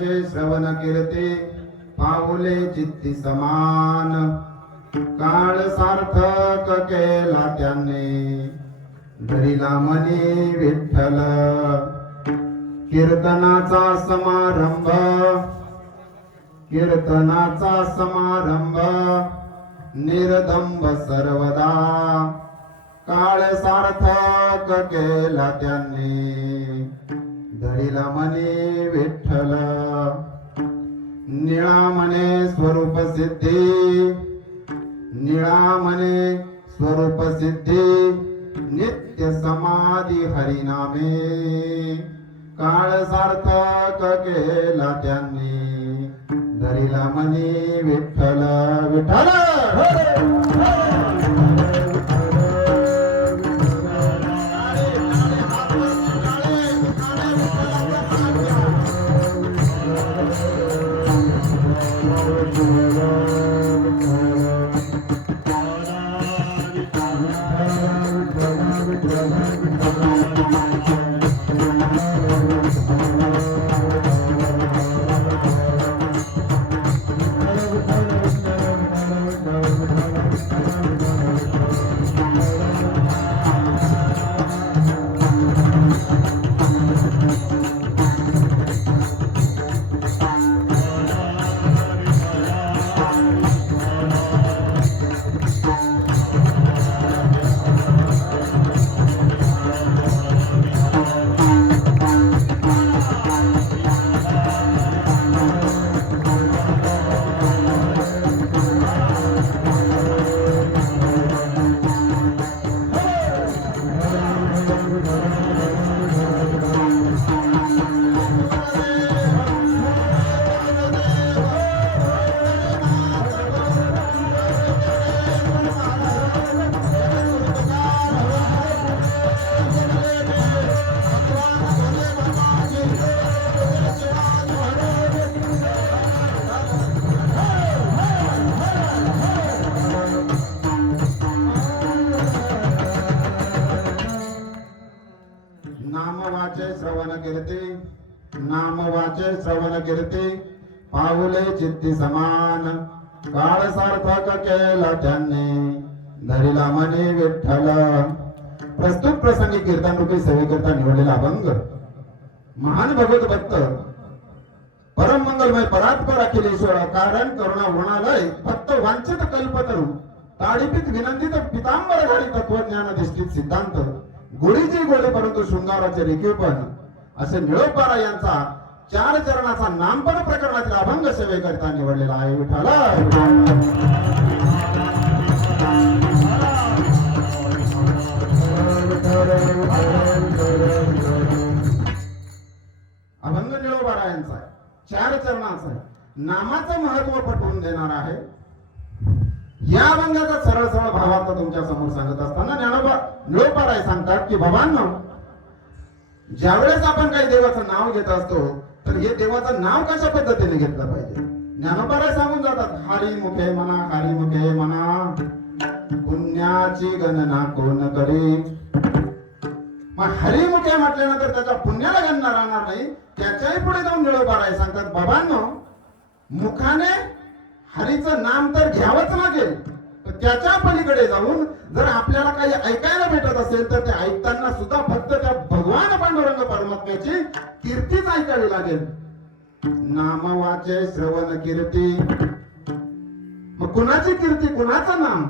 वाचे श्रवण कीर्ती पाऊले चित्ती समान काळ सार्थक केला त्यांनी धरिला मनी विठ्ठल कीर्तनाचा समारंभ निर्दंब सर्वदा काळ सार्थक केला त्यांनी धरिला मनी विठ्ठल निळा मने स्वरूप सिद्धी नित्य समाधी हरिनामे काळ सार्थक केला त्यांनी धरिला मनी विठ्ठल विठ्ठल नाम वाचे श्रवण कीर्ती पाऊले चित्ती समान काळ सार्थक केला त्यांनी धरिला मनी विठ्ठल. प्रस्तुत प्रसंगी कीर्तन रूपी सेवेकरता निवडलेला अभंग महान भगवत भक्त परम मंगलमय परात्पर अखिलेश्वर कारण करुणा वृणालय भक्त वांछित कल्पतरू ताडीपित विनंदित पितांबरधारी तत्वज्ञान अधिष्ठित सिद्धांत गोडीची गोडे परंतु शृंगाराचे रेखीवपण असे निळोपारा यांचा 4 चरणाचा नामपण प्रकरणातील अभंग सेवेकरता निवडलेला आहे. विठ्ठला अभंग निळोपारा यांचा 4 चरणाचा आहे. नामाचं महत्व पटवून देणार आहे. या अभंगाचा सरळ सरळ भावार्थ तुमच्या समोर सांगत असताना ज्ञानोबा निळोपारा सांगतात की बाबांनो, ज्यावेळेस आपण काही देवाचं नाव घेत असतो तर हे देवाचं नाव कशा पद्धतीने घेतलं पाहिजे. ज्ञानोबा सांगून जातात हरी मुखे म्हणा पुण्याची गणना कोण करे. मग हरी मुखे म्हटल्यानंतर त्याच्या पुण्याला गणना राहणार नाही. त्याच्याही पुढे जाऊन निळोबा सांगतात बाबांनो, मुखाने हरीचं नाम तर घ्यावंच लागेल, त्याच्या पलीकडे जाऊन जर आपल्याला काही ऐकायला भेटत असेल तर ते ऐकताना सुद्धा फक्त त्या भगवान पांडुरंग परमात्म्याची कीर्तीच ऐकावी लागेल. नाम वाचे श्रवण कीर्ती. मग कुणाची कीर्ती, कुणाचं नाम.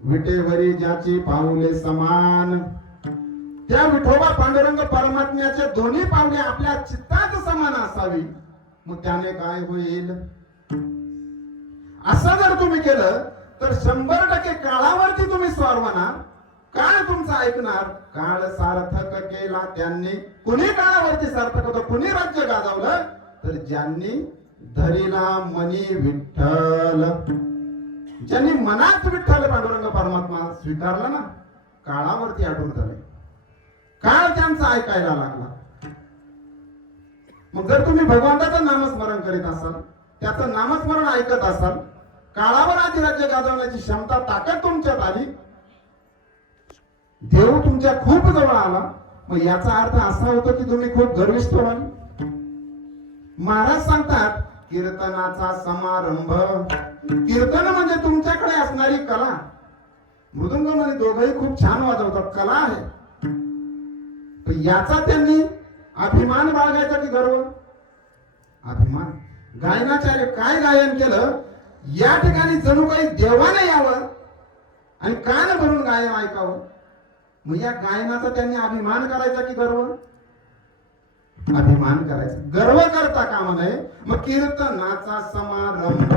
विटेवरी ज्याची पाऊले समान, त्या विठोबा पांडुरंग परमात्म्याचे दोन्ही पावले आपल्या चित्तात समान असावी. मग त्याने काय होईल. असं जर तुम्ही केलं तर 100% काळावरती तुम्ही स्वार होणार. काळ तुमचं ऐकणार. काळ सार्थक केला त्यांनी. कुणी काळावरती सार्थक होतं, कुणी राज्य गाजवलं तर ज्यांनी धरिला मनी विठ्ठल, ज्यांनी मनात विठ्ठल पांडुरंग परमात्मा स्वीकारला ना, काळावरती अटून झाले. काळ त्यांचा ऐकायला लागला. मग जर तुम्ही भगवंताचं नामस्मरण करीत असाल, त्याचं नामस्मरण ऐकत असाल, काळावर अधिराज्य गाजवण्याची क्षमता ताकद तुमच्यात आली, देव तुमच्या खूप जवळ आला. मग याचा अर्थ असा होतो की तुम्ही खूप गर्विष्ठ व्हाल. महाराज सांगतात कीर्तनाचा समारंभ. कीर्तन म्हणजे तुमच्याकडे असणारी कला. मृदुंग आणि दोघंही खूप छान वाजवतात, कला आहे. पण याचा त्यांनी अभिमान बाळगायचा की गर्व? अभिमान. गायनाचार्य काय गायन केलं, या ठिकाणी जणू काही देवाने यावं आणि कान भरून गायन ऐकावं. मग या गायनाचा त्यांनी अभिमान करायचा की गर्व? अभिमान करायचा, गर्व करता कामा नये. मग कीर्तनाचा समारंभ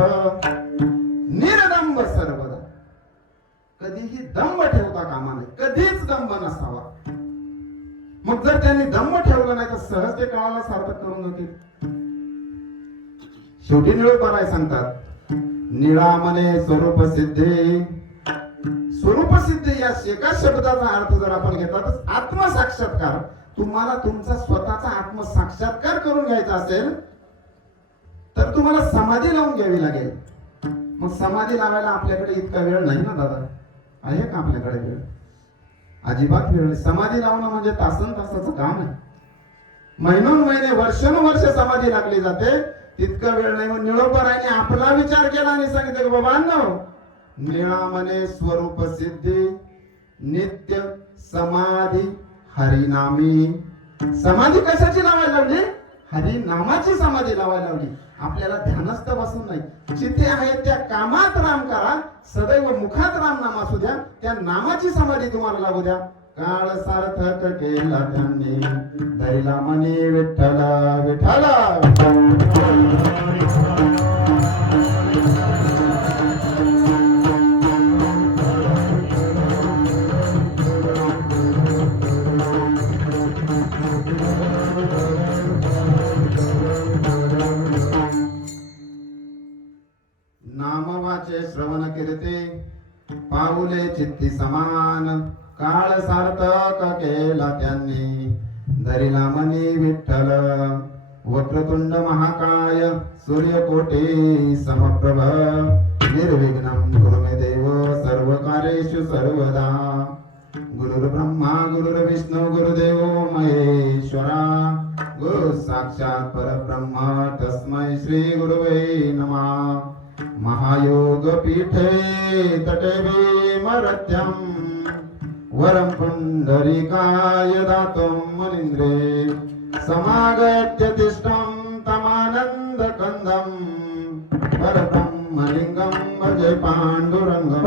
निर्दंब सर्वदा. कधीही दंभ ठेवता कामा नये, कधीच दंभ नसावा. मग जर त्यांनी दंभ ठेवलं नाही तर सहज ते काळाला सार्थक करून जातील. शेवटी निळोबाराय सांगतात निळा मने स्वरूप सिद्धे. स्वरूप सिद्ध या एका शब्दाचा अर्थ जर आपण घेतला तर आत्मसाक्षात्कार. तुम्हाला तुमचा स्वतःचा आत्मसाक्षात्कार करून घ्यायचा असेल तर तुम्हाला समाधी लावून घ्यावी लागेल. मग समाधी लावायला आपल्याकडे इतका वेळ नाही ना दादा, आहे का आपल्याकडे वेळ? अजिबात वेळ नाही. समाधी लावणं म्हणजे तासन तासाचं काम आहे. महिनोन्महिने वर्षानुवर्ष समाधी लागली जाते, तितका वेळ नाही. मग निळोबारायने आपला विचार केला आणि सांगितलं बाबांनो, निळा मने स्वरूप सिद्धी नित्य समाधी हरिनामी. समाधी कशाची लावायला लावली? हरिनामाची समाधी लावायला लावली. आपल्याला ध्यानस्थ बसून नाही, जिथे आहे त्या कामात राम करा, सदैव मुखात राम नाम असू द्या, त्या नामाची समाधी तुम्हाला लागू द्या. काळ सार्थक केला त्यांनी धैला मनी विठ्ठला विठ्ठला. नामवाचे श्रवण कीर्ते पाऊले चित्ती समान. काळ सार्थक केला त्यांनी धरिला मनी विठ्ठल. वक्रतुंड महाकाय सूर्यकोटी समप्रभ. निर्विघ्नं कुरु मे देव सर्व कार्येषु सर्वदा. गुरुर्ब्रह्मा गुरुर्विष्णू गुरुदेवो महेश्वरा. गुरु साक्षात् परब्रह्म तस्मै श्री गुरुवे नमः. महायोग पीठे तटे भीमरथ्यं वरं पुंडरीकाय दातुं मुनीन्द्रे. समागत्य तिष्ठं तमानन्दकन्दं परब्रह्मलिङ्गं भजे पाण्डुरङ्गं.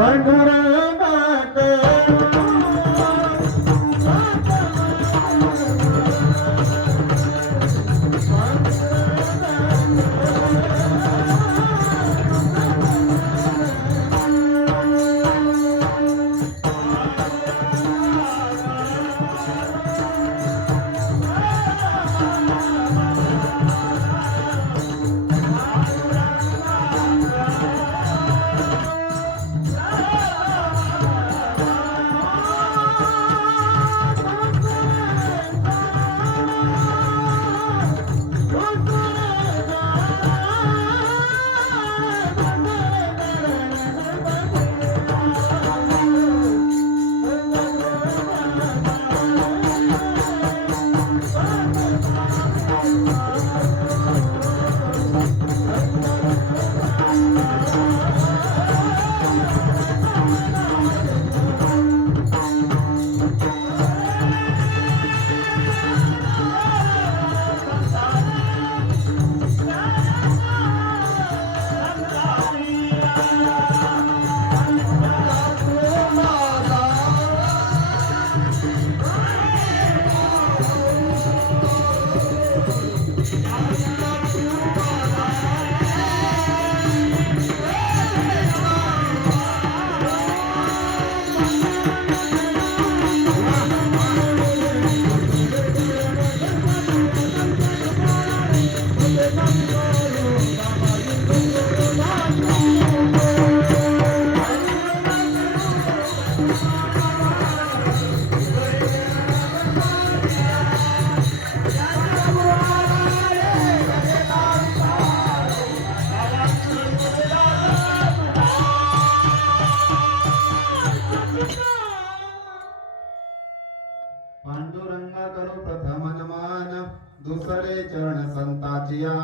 वाचिया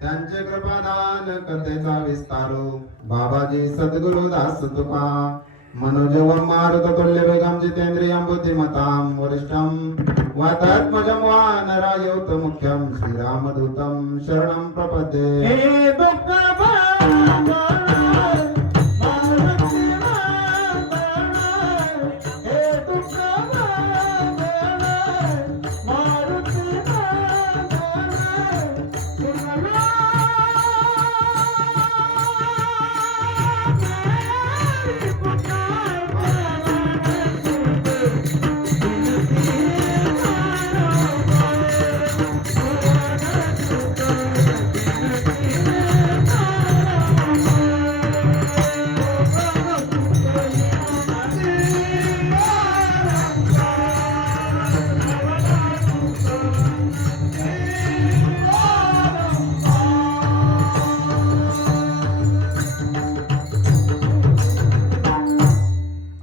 त्यांचे कृपादान कथेचा विस्तारो बाबाजी सद्गुरु दास तुका मनोजवम मारुत तुल्य वेगम जितेंद्रियम बुद्धिमताम वरिष्ठम वातात्मजम वानरायुत मुख्यम श्रीरामदूतम शरणं प्रपद्ये हे दुःख भावना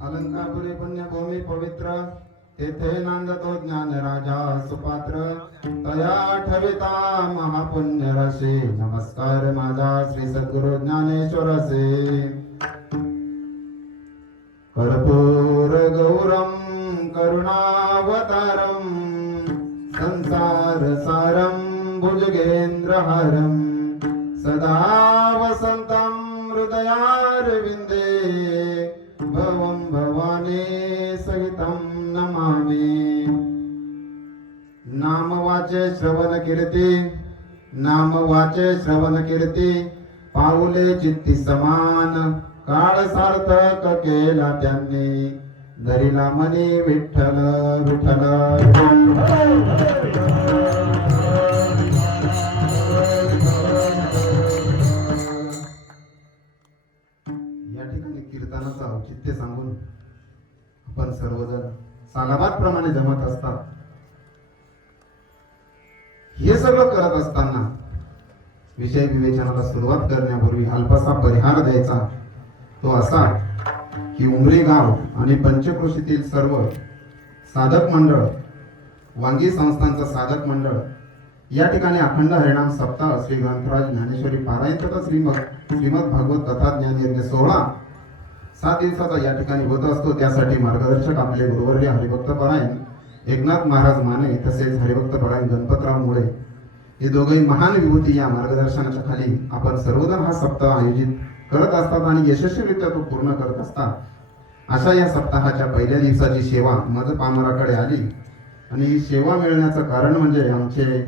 अलंकापुरी पुण्यभूमी पवित्र तेथे नांदतो ज्ञान राजा सुपात्र तया ठविता महापुण्य रसे नमस्कार माझा श्री सद्गुरु ज्ञानेश्वरसे कर्पूर गौरम करुणावतारम संसार सारम भुजगेंद्रहारम सदा वसंतम हृदयारविंदे भवं भवानी सहितं नमामि नाम वाचे श्रवण कीर्ती पाऊले चित्ती समान काळ सार्थक केला त्यांनी धरिला मनी विठ्ठल विठ्ठल या ठिकाणी कीर्तनाचं औचित्य सांगून आपण सर्वजण सालाबाद प्रमाणे जमत असतात. हे सगळं करत असताना विषय विवेचनाला सुरुवात करण्यापूर्वी अल्पसा परिहार द्यायचा तो असा की उमरी गाव आणि पंचक्रोशीतील सर्व साधक मंडळ वांगी संस्थांचं साधक मंडळ या ठिकाणी अखंड हरिनाम सप्ताह श्री ग्रंथराज ज्ञानेश्वरी पारायण तथा श्रीमद भागवत कथा ज्ञान यज्ञ सोहळा 7 दिवसाचा या ठिकाणी होत असतो. त्यासाठी मार्गदर्शक आपले गुरुवर्य हरिभक्त परायण एकनाथ महाराज माने तसेच हरिभक्त परायण गणपतराव मुळे हे दोघेही महान विभूती या मार्गदर्शनाच्या खाली आपण सर्वजण हा सप्ताह आयोजित करत असतात आणि यशस्वीरित्या तो पूर्ण करत असतात. अशा या सप्ताहाच्या पहिल्या दिवसाची सेवा मद पामराकडे आली आणि ही सेवा मिळण्याचं कारण म्हणजे आमचे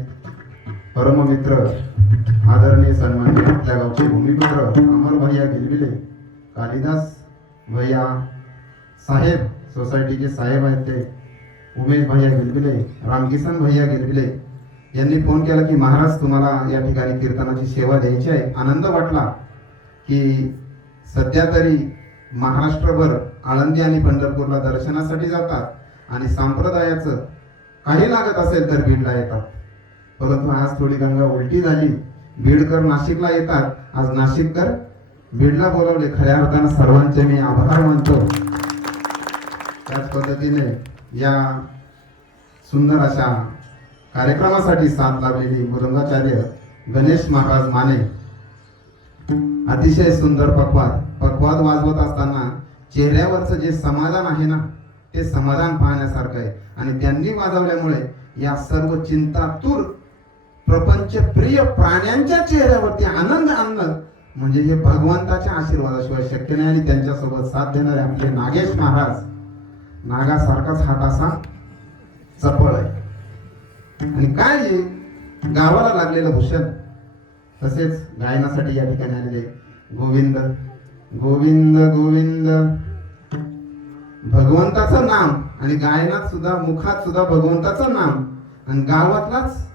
परममित्र आदरणीय सन्माननीय आपल्या गावचे भूमिपुत्र अमर भैया गिलबिले कालिदास भैया साहेब सोसायटीचे साहेब आहेत ते उमेश भैया गिलबिले रामकिसन भैया गिलबिले यांनी फोन केला की महाराज तुम्हाला या ठिकाणी कीर्तनाची सेवा द्यायची आहे. आनंद वाटला की सध्या तरी महाराष्ट्रभर आळंदी आणि पंढरपूरला दर्शनासाठी जातात आणि संप्रदायाचं काही लागत असेल तर बीडला येतात, परंतु आज थोडी गंगा उलटी झाली. बीडकर नाशिकला येतात, आज नाशिककर बीडला बोलावले. खऱ्या अर्थानं सर्वांचे मी आभार मानतो. त्याच पद्धतीने या सुंदर अशा कार्यक्रमासाठी साथ लावलेली मुरंगाचार्य गणेश महाराज माने अतिशय सुंदर पखवाद वाजवत असताना चेहऱ्यावरचं जे समाधान आहे ना ते समाधान पाहण्यासारखं आहे. आणि त्यांनी वाजवल्यामुळे या सर्व चिंतातूर प्रपंच प्रिय प्राण्यांच्या चेहऱ्यावरती आनंद आणणं म्हणजे हे भगवंताच्या आशीर्वादाशिवाय शक्य नाही. आणि त्यांच्यासोबत साथ देणारे आपले नागेश महाराज नागासारखाच हात असा चपळ आहे. आणि काय हे गावाला लागलेलं भूषण. तसेच गायनासाठी या ठिकाणी आलेले गोविंद गोविंद गोविंद भगवंताचं नाम आणि गायनात सुद्धा मुखात सुद्धा भगवंताचं नाम आणि गावातलाच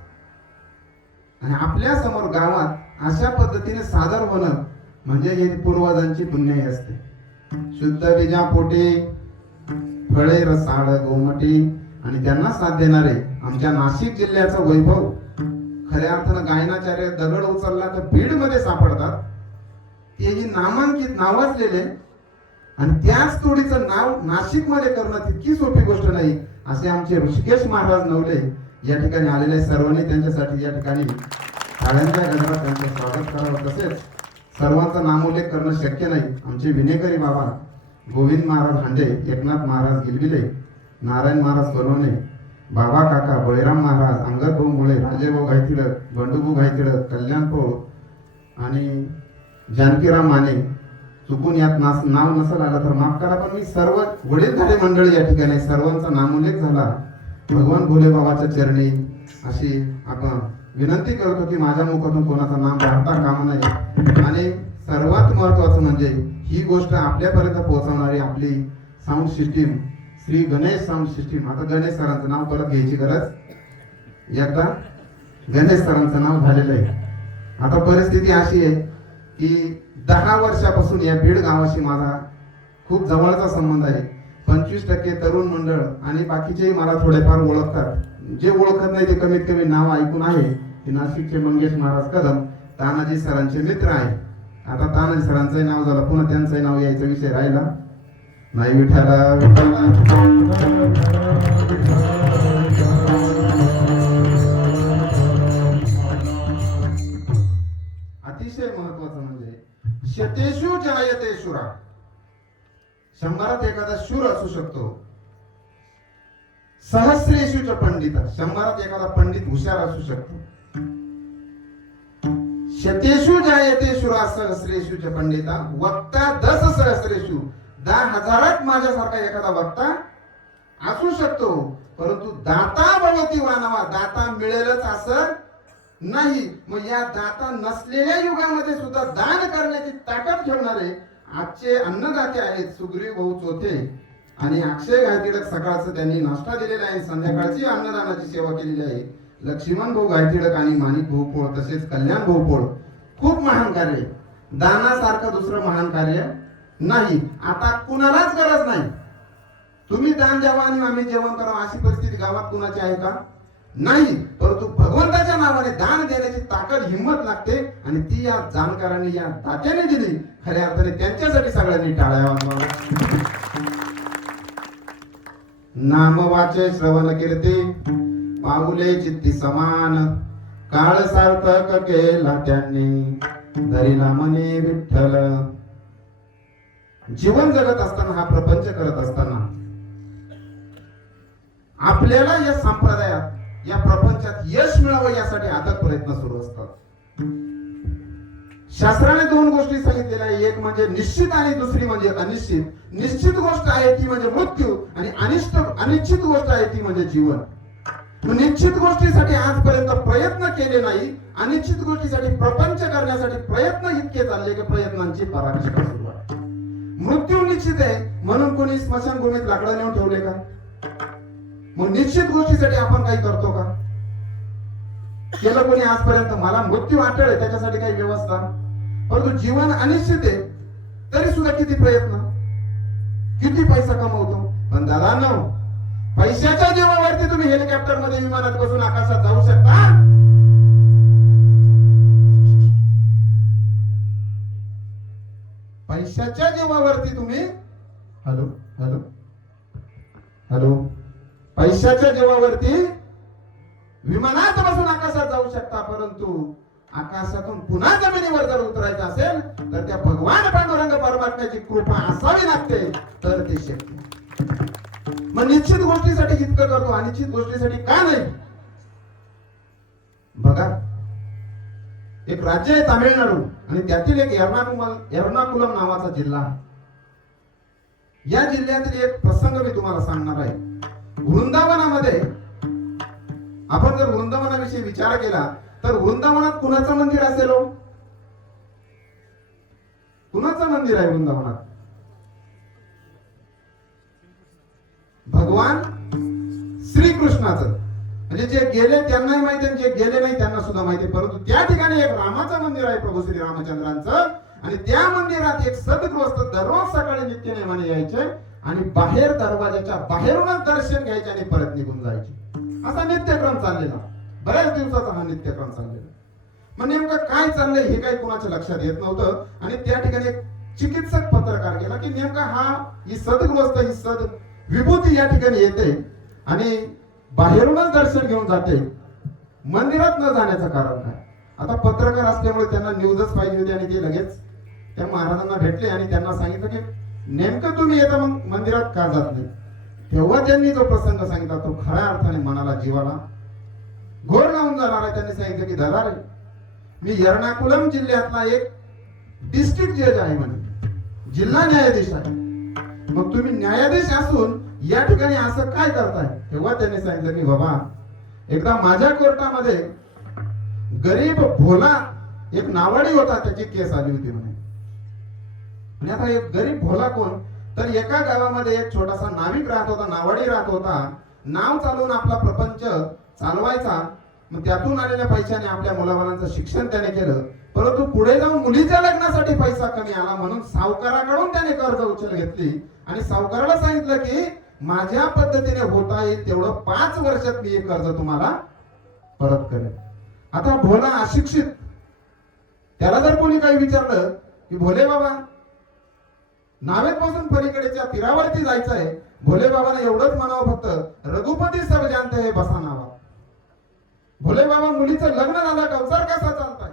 आणि आपल्या समोर गावात अशा पद्धतीने सादर होणं म्हणजे हे पूर्वजांची पुण्याई असते. शुद्ध बीजापोटी फळे रसाळ गोमटी आणि त्यांना साथ देणारे आमच्या नाशिक जिल्ह्याचं वैभव खऱ्या अर्थानं गायनाचार्य दगड उचलला तर बीड मध्ये सापडतात. तेही नामांकित नावाजलेले आणि त्याच तोडीचं नाव नाशिक मध्ये करणं तितकी सोपी गोष्ट नाही असे आमचे ऋषिकेश महाराज नवले या ठिकाणी आलेले सर्वांनी त्यांच्यासाठी या ठिकाणी टाळ्यांच्या गजरात त्यांचं स्वागत करावं. तसेच सर्वांचा नामोल्लेख करणं शक्य नाही. आमचे विनेकरी बाबा गोविंद महाराज हांडे, एकनाथ महाराज गिलबिले, नारायण महाराज सोनवणे, बाबा काका, बळीराम महाराज, अंगद भाऊ मुळे, राजेभाऊ घायतिडक, बंडूभाऊ घायतिडक, कल्याण पोळ आणि जानकीराम माने. चुकून यात नाव नसेल आलं तर माफ करा, पण मी सर्व वडीलधारे मंडळी या ठिकाणी सर्वांचा नामोल्लेख झाला. भगवान भोले बाबाच्या चरणी अशी आपण विनंती करतो की माझ्या मुखातून कोणाचं नाम राहता कामा नये. आणि सर्वात महत्वाचं म्हणजे ही गोष्ट आपल्यापर्यंत पोहोचवणारी आपली sound system, Shri Ganesh sound system. आता गणेश सरांचं नाव परत घ्यायची गरज, एकदा गणेश सरांचं नाव झालेलं आहे. आता परिस्थिती अशी आहे की 10 वर्षापासून या बीड गावाशी माझा खूप जवळचा संबंध आहे. 25% तरुण मंडळ आणि बाकीचेही मला थोडेफार ओळखतात. जे ओळखत नाही ते कमीत कमी नाव ऐकून आहे की नाशिकचे मंगेश महाराज कदम तानाजी सरांचे मित्र आहे. आता तानाजी सरांचंही नाव झालं, पुन्हा त्यांचंही नाव यायचा विषय राहिला नाही. विठाला अतिशय महत्वाचं म्हणजे शतेषु जायते शुरा. 100 एखादा शूर असू शकतो. सहस्रेषु च पंडित, 100 एखादा पंडित हुशार असू शकतो. शतेषु जायते शुरा सहस्रेषु च पंडिता वक्ता 10 सहस्रेषु. 10,000 माझ्यासारखा एखादा वक्ता असू शकतो, परंतु दाता भवती वानवा, दाता मिळेलच असं नाही. मग या दाता नसलेल्या युगामध्ये सुद्धा दान करण्याची ताकद ठेवणारे आजचे अन्नदाते आहेत सुग्रीव भाऊ चोथे आणि अक्षय गायतिडक. सकाळचं त्यांनी नाश्ता दिलेला आहे, संध्याकाळची अन्नदानाची सेवा केलेली आहे. लक्ष्मण भाऊ गायतिडक आणि माणिक भाऊ पोळ, तसेच कल्याण भाऊ पोळ. खूप महान कार्य, दानासारखं दुसरं महान कार्य नाही. आता कुणालाच गरज नाही तुम्ही दान द्यावा आणि आम्ही जेवण करावं अशी परिस्थिती गावात कुणाची आहे का? नाही. परंतु भगवंताच्या नावाने दान देण्याची ताकद, हिंमत लागते आणि ती या जाणकारांनी, या दात्याने दिली. खऱ्या अर्थाने त्यांच्यासाठी सगळ्यांनी टाळ्या वाजवाव्या. नाम वाचे श्रवण कीर्ती पाऊले चित्ती समान, काळ सार्थक केला त्यांनी धरिला मनी विठ्ठल. जीवन जगत असताना, हा प्रपंच करत असताना आपल्याला या संप्रदायात, या प्रपंचात यश मिळावं यासाठी अथक प्रयत्न सुरू असतात. शास्त्राने 2 गोष्टी सांगितलेल्या आहे, एक म्हणजे निश्चित आणि दुसरी म्हणजे अनिश्चित. निश्चित गोष्ट आहे ती म्हणजे मृत्यू आणि अनिश्चित गोष्ट आहे ती म्हणजे जीवन. निश्चित गोष्टीसाठी आजपर्यंत प्रयत्न केले नाही, अनिश्चित गोष्टीसाठी प्रपंच करण्यासाठी प्रयत्न इतके चालले की प्रयत्नांची पराकाष्ठा सुरू आहे. मृत्यू निश्चित आहे म्हणून कोणी स्मशानभूमीत लाकडं नेऊन ठेवले का? मग निश्चित गोष्टीसाठी आपण काही करतो का? केलं कोणी आजपर्यंत? मला मृत्यू अटळ आहे त्याच्यासाठी काही व्यवस्था. परंतु जीवन अनिश्चित आहे तरी सुद्धा किती प्रयत्न, किती पैसा कमवतो. पण दादांनो, पैशाच्या जीवावरती तुम्ही हेलिकॉप्टर मध्ये, विमानात बसून आकाशात जाऊ शकता. पैशाच्या जीवावरती तुम्ही, हॅलो हॅलो हॅलो, पैशाच्या जीवावरती विमानात बसून आकाशात जाऊ शकता. परंतु आकाशातून पुन्हा जमिनीवर जर उतरायचं असेल तर त्या भगवान पांडुरंग परमात्म्याची कृपा असावी लागते तर ते शक्य. मग निश्चित गोष्टीसाठी इतकं करतो, अनिश्चित गोष्टीसाठी का नाही? बघा, एक राज्य आहे तामिळनाडू आणि त्यातील एक एर्नाकुलम नावाचा जिल्हा. या जिल्ह्यातील एक प्रसंग मी तुम्हाला सांगणार आहे. वृंदावनामध्ये आपण जर वृंदावनाविषयी विचार केला तर वृंदावनात कुणाचं मंदिर असेल? कुणाचं मंदिर आहे वृंदावनात? भगवान श्रीकृष्णाचं. म्हणजे जे गेले त्यांनाही माहिती आहे, जे गेले नाही त्यांना सुद्धा माहिती आहे. परंतु त्या ठिकाणी एक रामाचं मंदिर आहे, प्रभू श्री रामचंद्रांचं. आणि त्या मंदिरात एक सद्गृहस्थ दररोज सकाळी नित्यनेमाने यायचे आणि बाहेर दरवाजाच्या बाहेरूनच दर्शन घ्यायचे आणि परत निघून जायचे. असा नित्यक्रम चाललेला, बऱ्याच दिवसाचा हा नित्यक्रम चाललेला. मग नेमकं काय चाललंय हे काही कुणाच्या लक्षात येत नव्हतं. आणि त्या ठिकाणी एक चिकित्सक पत्रकार गेला की नेमका ही सद्गृहस्थ, ही सद विभूती या ठिकाणी येते आणि बाहेरूनच दर्शन घेऊन जाते, मंदिरात न जाण्याचं कारण काय? आता पत्रकार असल्यामुळे त्यांना न्यूजच पाहिजे होती आणि ते लगेच त्या महाराजांना भेटले आणि त्यांना सांगितलं की नेमकं तुम्ही येता मग मंदिरात का जात नाही. तेव्हा त्यांनी जो प्रसंग सांगितला तो खऱ्या अर्थाने मनाला जीवाला घोर लावून जाणार आहे. त्यांनी सांगितलं की दादा रे, मी एर्नाकुलम जिल्ह्यातला एक डिस्ट्रिक्ट जज आहे म्हणे, जिल्हा न्यायाधीश आहे. मग तुम्ही न्यायाधीश असून या ठिकाणी असं काय करताय. तेव्हा त्यांनी सांगितलं की बाबा, एकदा माझ्या कोर्टामध्ये गरीब भोला एक नावाडी होता, त्याची केस आली होती म्हणे. आणि आता एक गरीब भोला कोण, तर एका गावामध्ये एक छोटासा नाविक राहत होता, नावाडी राहत होता. नाव चालवून आपला प्रपंच चालवायचा. मग त्यातून आलेल्या पैशाने आपल्या मुलाबाळांचं शिक्षण त्याने केलं. परंतु पुढे जाऊन मुलीच्या लग्नासाठी पैसा कमी आला म्हणून सावकाराकडून त्याने कर्ज उचल घेतली आणि सावकाराला सांगितलं की माझ्या पद्धतीने होता येईल तेवढं 5 वर्षात मी हे कर्ज तुम्हाला परत करेन. आता भोला अशिक्षित, त्याला जर कोणी काही विचारलं की भोले बाबा नावेत पासून पलीकडेच्या तीरावरती जायचं आहे, भोले बाबाने एवढंच म्हणावं फक्त रघुपती सब जानते हे बसा नावा. भोले बाबा मुलीचं लग्न झालं, संसार कसा चालताय.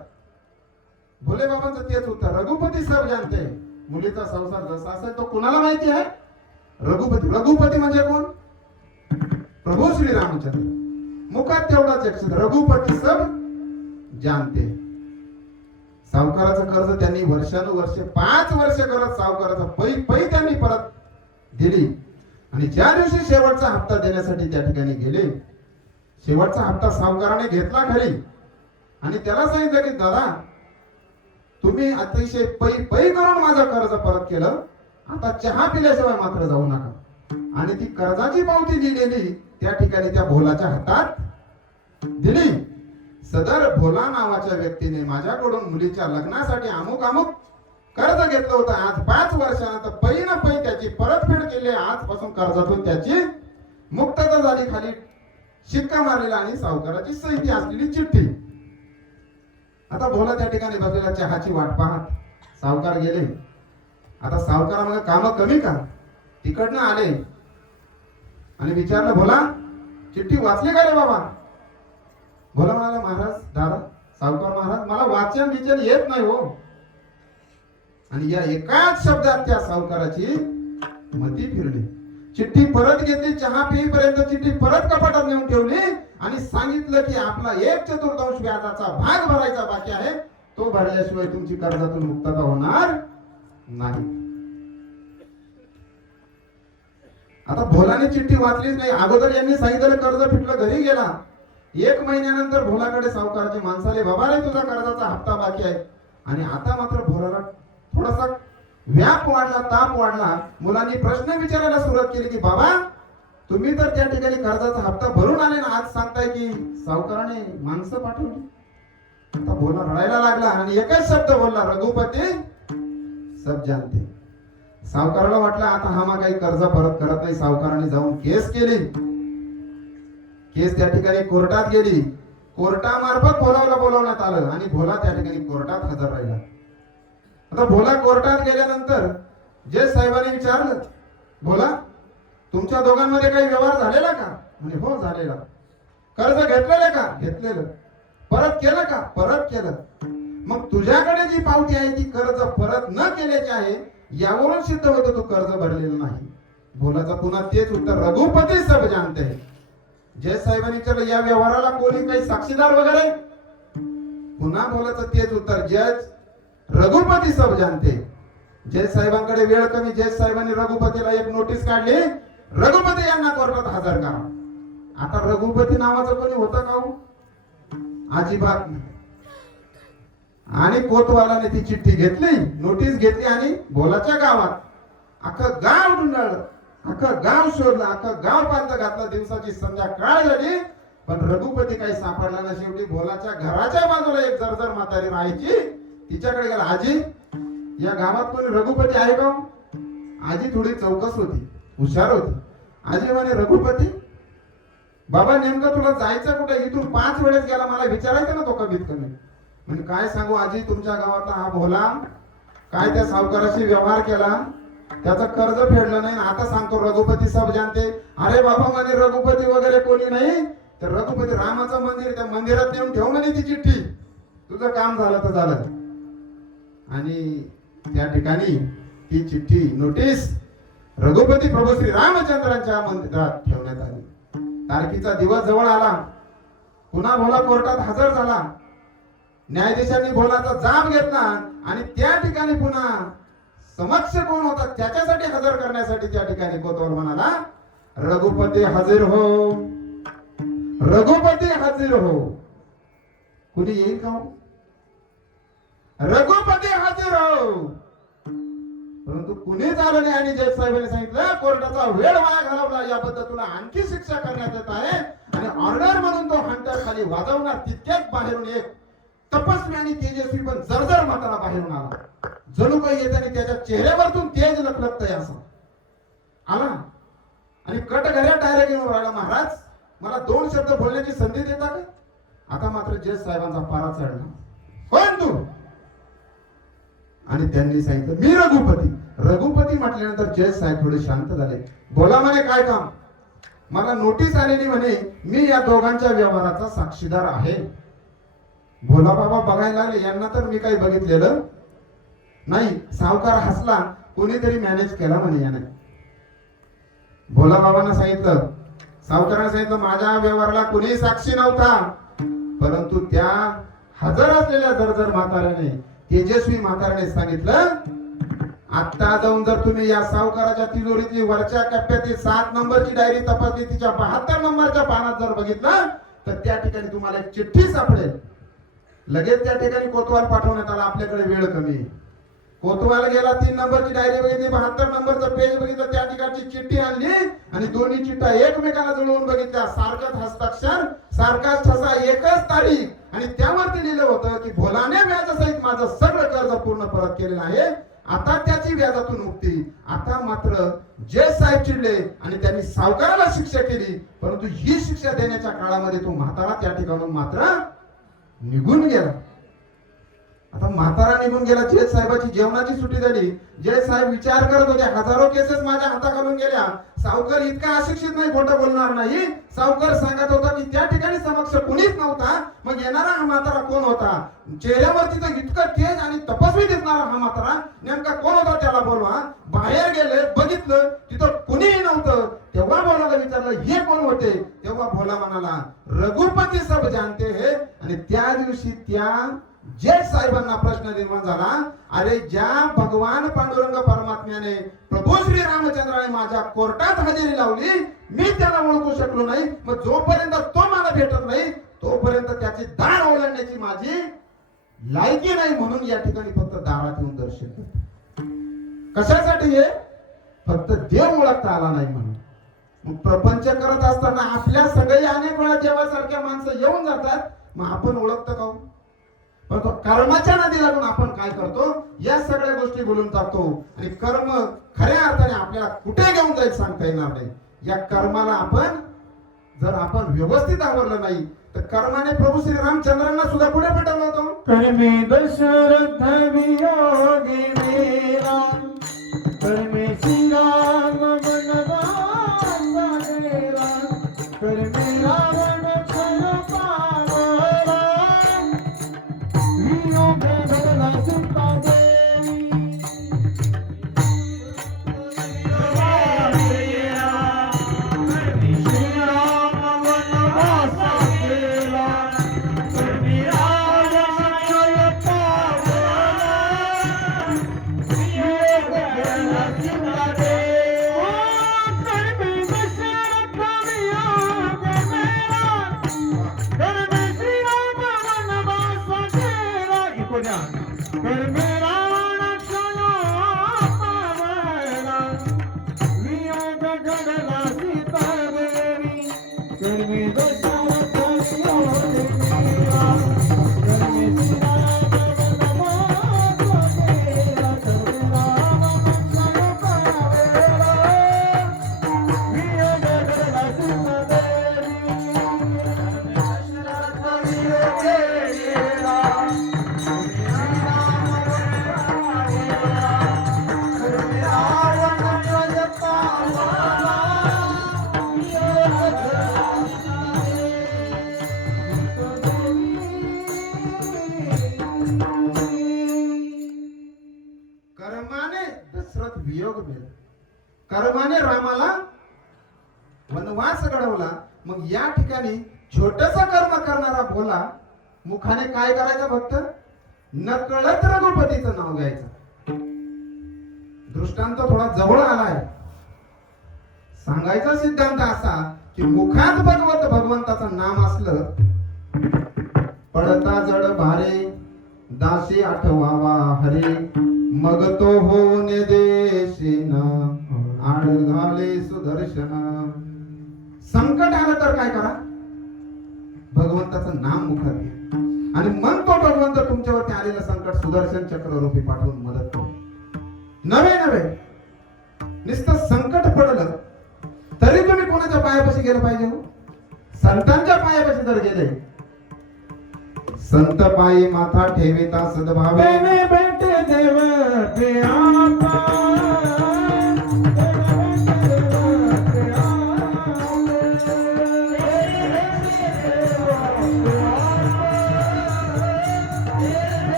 भोले बाबांचं तेच उत्तर, रघुपती सब जानते. मुलीचा संसार जसा असेल तो कुणाला माहिती आहे. रघुपती. रघुपती म्हणजे कोण. प्रभू श्री रामचंद्र. मुखात तेवढाच एक शब्द, रघुपती सब जानते. सावकाराचं कर्ज त्यांनी वर्षानुवर्षे 5 वर्ष करत सावकाराचं पै त्यांनी परत दिली. आणि ज्या दिवशी शेवटचा हप्ता देण्यासाठी त्या ठिकाणी गेले, शेवटचा हप्ता सावकाराने घेतला खरी आणि त्याला सांगितलं की दादा, तुम्ही अतिशय पै करून माझं कर्ज परत केलं, आता चहा पिल्याशिवाय मात्र जाऊ नका. आणि ती कर्जाची पावती दिलेली त्या ठिकाणी त्या भोलाच्या हातात दिली. सदर भोला नावाच्या व्यक्तीने माझ्याकडून मुलीच्या लग्नासाठी अमुक कर्ज घेतलं होतं. आज 5 वर्षानंतर पै ना पै त्याची परतफेड केली. आजपासून कर्जातून त्याची मुक्तता झाली. खाली शिक्का मारलेला आणि सावकाराची सही असलेली चिठ्ठी. आता भोला त्या ठिकाणी बसलेला चहाची वाट पाहत सावकार गेले. आता सावकारामध्ये काम कमी का, तिकडनं आले आणि विचारलं, भोला चिठ्ठी वाचली का रे बाबा. भोला म्हणाला, महाराज दादा सावकार महाराज, मला वाचन विचन येत नाही हो. आणि या एकाच शब्दात त्या सावकाराची मती फिरली. चिठ्ठी परत घेतली, चहा पिईपर्यंत चिठ्ठी परत कपाटात नेऊन ठेवली आणि सांगितलं की आपला 1/4 व्याजाचा भाग भरायचा बाकी आहे, तो भरल्याशिवाय तुमची कर्जातून मुक्तता होणार नाही. आता भोलाने चिठ्ठी वाचलीच नाही. अगोदर यांनी सांगितलं कर्ज फिटलं, घरी गेला. 1 महिन्यानंतर भोलाकडे सावकाराचे माणसं आले, बाबा रे तुझा कर्जाचा हप्ता बाकी आहे. आणि आता मात्र भोलाला थोडासा व्याप वाढला, ताप वाढला. मुलांनी प्रश्न विचारायला सुरुवात केली की बाबा, तुम्ही तर त्या ठिकाणी कर्जाचा हप्ता भरून आले ना, आज सांगताय की सावकाराने माणसं पाठवली. आता भोला रडायला लागला आणि एकच शब्द बोलला, रघुपती सब जानते. सावकाराला वाटलं आता हा मा काही कर्ज परत करत नाही. सावकाराने जाऊन केस केली. केस त्या ठिकाणी कोर्टात गेली. कोर्टामार्फत भोलाला बोलवण्यात आलं आणि भोला त्या ठिकाणी कोर्टात हजर राहिला. आता भोला कोर्टात गेल्यानंतर जज साहेबांनी विचारलं, भोला तुमच्या दोघांमध्ये काही व्यवहार झालेला का. म्हणजे हो झालेला. कर्ज घेतलेलं का. घेतलेलं. परत केलं का. परत केलं. मग तुझ्याकडे जी पावती आहे ती कर्ज परत न केल्याची आहे, यावरून सिद्ध होतं तू कर्ज भरलेलं नाही. भोलाचं पुन्हा तेच उत्तर, रघुपती सब जानते. जज साहेबांनी विचारलं, या व्यवहाराला कोणी काही साक्षीदार वगैरे. पुन्हा भोलाचं तेच उत्तर, जज रघुपती सब जानते. जज साहेबांकडे वेळ कमी. जज साहेबांनी रघुपतीला एक नोटीस काढली, रघुपती यांना कोर्टात हजर करा. आता रघुपती नावाचं कोणी होतं का हो. अजिबात नाही. आणि कोतवालाने ती चिठ्ठी घेतली, नोटीस घेतली आणि भोलाच्या गावात अख्खं गाव ढुंडाळलं, अख्खं गाव शोधलं, अख्खं गाव पालत घातलं. दिवसाची संध्याकाळ झाली पण रघुपती काही सापडला ना. शेवटी भोलाच्या घराच्या बाजूला एक जर्जर म्हातारी राहायची, तिच्याकडे गेला. आजी, या गावात कोणी रघुपती आहे का. आजी थोडी चौकस होती, हुशार होती. आजी म्हणे, रघुपती बाबा नेमकं तुला जायचं कुठे. इथून 5 वेळेस गेला, मला विचारायचं ना तो कमीत कमी. म्हणजे काय सांगू आजी, तुमच्या गावातला हा भोला काय त्या सावकाराशी व्यवहार केला, त्याचं कर्ज फेडलं नाही. आता सांगतो रघुपती सब जानते. अरे बाबा म्हणे रघुपती वगैरे कोणी नाही, तर रघुपती रामाचं मंदिर, त्या मंदिरात नेऊन ठेव म्हणे ती चिठ्ठी. तुझं काम झालं तर झालं. आणि त्या ठिकाणी ती चिठ्ठी नोटीस रघुपती प्रभू श्री रामचंद्रांच्या मंदिरात ठेवण्यात आली. तारखेचा दिवस जवळ आला. पुन्हा भोला कोर्टात हजर झाला. न्यायाधीशांनी भोलाचा जाब घेतला आणि त्या ठिकाणी पुन्हा समक्ष कोण होता त्याच्यासाठी हजर करण्यासाठी त्या ठिकाणी कोतवाल म्हणाला, रघुपती हजर हो, रघुपती हजर हो. कुणी येईल का? रघुपती हजर हो. परंतु कुणीच आलं नाही. आणि जज साहेबांनी सांगितलं, कोर्टाचा वेळ वाया घालवला याबद्दल तुला आणखी शिक्षा करण्यात येत आहे. आणि ऑर्डर म्हणून तो हंटर खाली वाजवणार. तितक्यात बाहेरून एक तपस्वी आणि तेजस्वी पण जर्जर म्हातारा बाहेरून आला. जणू काही येताना त्याच्या चेहऱ्यावरतून तेज लखलखतंय असं आला. आणि कटघऱ्या डायरेक्ट येऊन राहिला, महाराज मला 2 शब्द बोलण्याची संधी देता का? आता मात्र जज साहेबांचा पारा चढला. कोण तू? आणि त्यांनी सांगितलं, मी रघुपती. रघुपती म्हटल्यानंतर जज साहेब थोडे शांत झाले. बोला म्हणे, काय काम? मला नोटीस आलेली म्हणे, मी या दोघांच्या व्यवहाराचा साक्षीदार आहे. भोला बाबा बघायला लागले, यांना तर मी काही बघितलेलं नाही. सावकार हसला, कोणीतरी मॅनेज केला म्हणे याने. भोला बाबांना सांगितलं, सावकाराने सांगितलं, माझ्या व्यवहाराला कोणी साक्षी नव्हता. परंतु त्या हजर असलेल्या जर्जर म्हाताऱ्याने, तेजस्वी म्हाताऱ्याने सांगितलं, आता जाऊन जर तुम्ही या सावकाराच्या तिजोरीतली वरच्या कप्प्यातील 7 नंबरची डायरी तपासली, तिच्या 72 नंबरच्या पानात जर बघितलं तर त्या ठिकाणी तुम्हाला एक चिठ्ठी सापडेल. लगेच त्या ठिकाणी कोतवाल पाठवण्यात आला. आपल्याकडे वेळ कमी. कोतवाल गेला, 3 नंबरची डायरी बघितली, 72 नंबरचं पेज बघितलं, त्या ठिकाणची चिठ्ठी आणली आणि दोन्ही चिठ्ठ्या एकमेकाला जुळवून बघितल्या. सारखंच हस्ताक्षर, सारखाच ठसा, एकच तारीख. आणि त्यावरती लिहिलं होतं की भोलाने व्याजासहित माझं सगळं कर्ज पूर्ण परत केलेलं आहे. आता त्याची व्याजातून मुक्ती. आता मात्र जज साहेब चिडले आणि त्यांनी सावकाराला शिक्षा केली. परंतु ही शिक्षा देण्याच्या काळामध्ये तो म्हातारा त्या ठिकाणून मात्र निघून गेला. आता म्हातारा निघून गेला. जज साहेबाची जेवणाची सुट्टी झाली. जज साहेब विचार करत होते, हजारो केसेस माझ्या हाताखालून गेल्या. सावकार इतका अशिक्षित नाही, खोटं बोलणार नाही. सावकार सांगत होता की त्या ठिकाणी समक्ष कुणीच नव्हता. मग येणारा हा म्हातारा कोण होता? चेहऱ्यावरती तर इतकं तेज आणि तपस्वी दिसणारा हा म्हातारा नेमका कोण होता? त्याला बोलवा. बाहेर गेले, बघितलं, तिथं कुणीही नव्हतं. तेव्हा भोलाला विचारलं, हे कोण होते? तेव्हा भोला म्हणाला, रघुपती सब जानते है. आणि त्या दिवशी त्या जज साहेबांना प्रश्न निर्माण झाला, अरे ज्या भगवान पांडुरंग परमात्म्याने प्रभू श्री रामचंद्राने माझ्या कोर्टात हजेरी लावली, मी त्याला ओळखू शकलो नाही. मग जोपर्यंत तो मला भेटत नाही तोपर्यंत त्याची दार ओलांडण्याची माझी लायकी नाही. म्हणून या ठिकाणी फक्त दारात येऊन दर्शन करतो. कशासाठी? हे फक्त देव ओळखता आला नाही म्हणून. मग प्रपंच करत असताना आपल्या सगळे अनेक वेळा देवासारख्या माणसं येऊन जातात, मग आपण ओळखतो का? परंतु कर्माच्या नादी लागून आपण काय करतो? या सगळ्या गोष्टी बोलून टाकतो. आणि कर्म खऱ्या अर्थाने आपल्याला कुठे घेऊन जाईल सांगता येणार नाही. या कर्माला आपण व्यवस्थित आवरलं नाही तर कर्माने प्रभू श्री रामचंद्रांना सुद्धा पुढे पाठवलं होतं. कर्मे दशरथ वियोगी मेरा, कर्मे श्रीराम वनवास गेला, कर्मे रावण छल पावला, वियोग घडला सीता देवी. कर्मे श्रीराम वनवास गेला, कर्मे रावण छल पावला, वियोग घडला सीता देवी. मेल. कर्माने रामाला वनवास घडवला. मग या ठिकाणी छोटस कर्म करणारा भोला मुखाने काय करायचं फक्त नकळत रघुपतीचं नाव घ्यायचं. दृष्टांत थोडा जवळ आलाय. सांगायचा सिद्धांत असा की मुखात भगवंताचं नाम असलं पडता जड भारे दासी आठवावा हरे मग तो होऊन देशीन आड झाले सुदर्शन. संकट आलं तर काय करा भगवंताचं नाम मुखात घ्या आणि मग तो भगवंत तुमच्यावरती आलेलं संकट सुदर्शन चक्र रूपी पाठवून मदत करू. नवे नुसतं संकट पडलं तरी तुम्ही कोणाच्या पायापाशी गेलं पाहिजे हो? संतांच्या पायापाशी जर गेले संत पायी माथा ठेविता सद्भावे तेने बेटे देव प्रियाता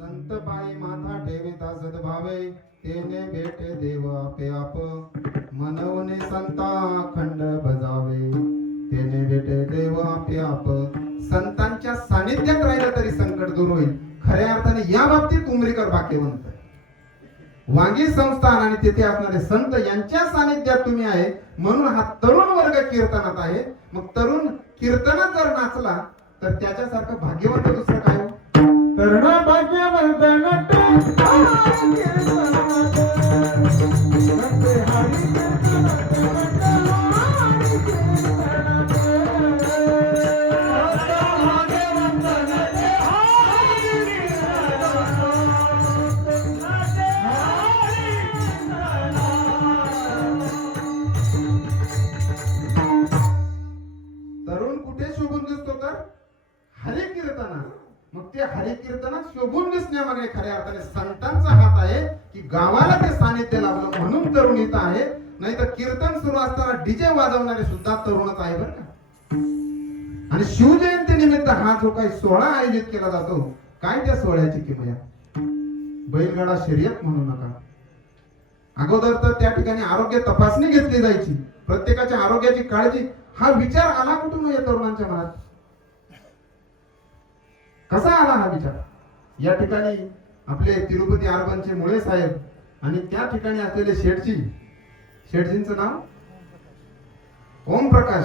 संत पायी माथा ठेविता सद्भावे तेने भेटे देव आपे आप मनवणे संता खंड बजावे तेने भेटे देव आपे आप. संतांच्या सानिध्यात राहिलं तरी संकट दूर होईल. खऱ्या अर्थाने या बाबतीत उमरीकर भाग्यवंत आहे. वांगी संस्थान आणि तेथे असणारे संत यांच्या सानिध्यात तुम्ही आहे म्हणून हा तरुण वर्ग कीर्तनात आहे. मग तरुण कीर्तनात जर नाचला तर त्याच्यासारखं भाग्यवंत दुसरं काय हो? तरुण भाग्यवंत नट तरुण कुठे शोभून दिसतो तर हरी कीर्तनात. मग ते हरी कीर्तनात शोभून दिसण्यामागे खऱ्या अर्थाने संतांचा हात आहे की गावाला ते सानिध्य लाभलं म्हणून तरुण इथं आहे. नाही तर कीर्तन सुरू असताना डीजे वाजवणारे सुद्धा तरुणच आहे बरं का. आणि शिवजयंती निमित्त हा जो काही सोहळा आयोजित केला जातो काय त्या सोहळ्याची किंमत? बैलगाडा शर्यत म्हणू नका. अगोदर तर त्या ठिकाणी आरोग्य तपासणी घेतली जायची. प्रत्येकाच्या आरोग्याची काळजी हा विचार आला कुठून या तरुणांच्या मनात? कसा आला हा विचार? या ठिकाणी आपले तिरुपती अर्बनचे मुळे साहेब आणि त्या ठिकाणी असलेले शेठजींचं नाव ओम प्रकाश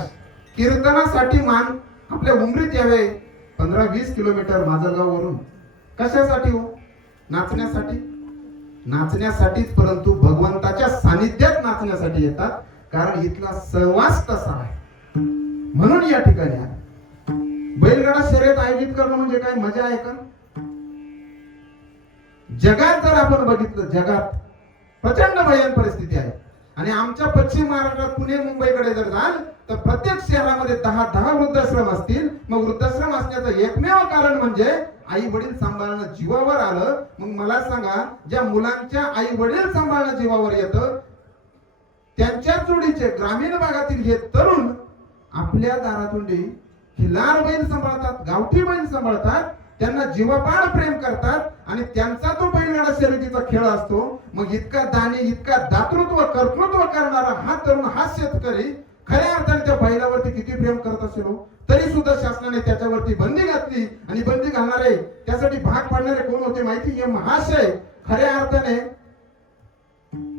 कीर्तनासाठी मान आपल्या उमरीत यावे 15-20 किलोमीटर माजलगाव वरून. कशासाठी हो? नाचण्यासाठी. नाचण्यासाठीच, परंतु भगवंताच्या सानिध्यात नाचण्यासाठी येतात. कारण इथला सहवास तसा आहे म्हणून या ठिकाणी आहे. बैलगाडा शर्यत आयोजित करणं म्हणजे काय मजा आहे का? जगात जर आपण बघितलं जगात प्रचंड भयान परिस्थिती आहे. आणि आमच्या पश्चिम महाराष्ट्रात पुणे मुंबईकडे जर जाल तर प्रत्येक शहरामध्ये 10 वृद्धाश्रम असतील. मग वृद्धाश्रम असण्याचं एकमेव कारण म्हणजे आई वडील सांभाळणं जीवावर आलं. मग मला सांगा ज्या मुलांच्या आई वडील सांभाळणं जीवावर येतं त्यांच्या जोडीचे ग्रामीण भागातील हे तरुण आपल्या दारातून खिलार बैल सांभाळतात, गावठी बैल सांभाळतात, त्यांना जीवापाड प्रेम करतात आणि त्यांचा तो बैलगाडा शर्यतीचा खेळ असतो. मग इतका दानी इतका दातृत्व कर्तृत्व करणारा हा तरुण हा शेतकरी खऱ्या अर्थाने त्या बैलावरती किती प्रेम करत असेल हो? तरी सुद्धा शासनाने त्याच्यावरती बंदी घातली. आणि बंदी घालणारे त्यासाठी भाग पाडणारे कोण होते माहिती? हे महाशय खऱ्या अर्थाने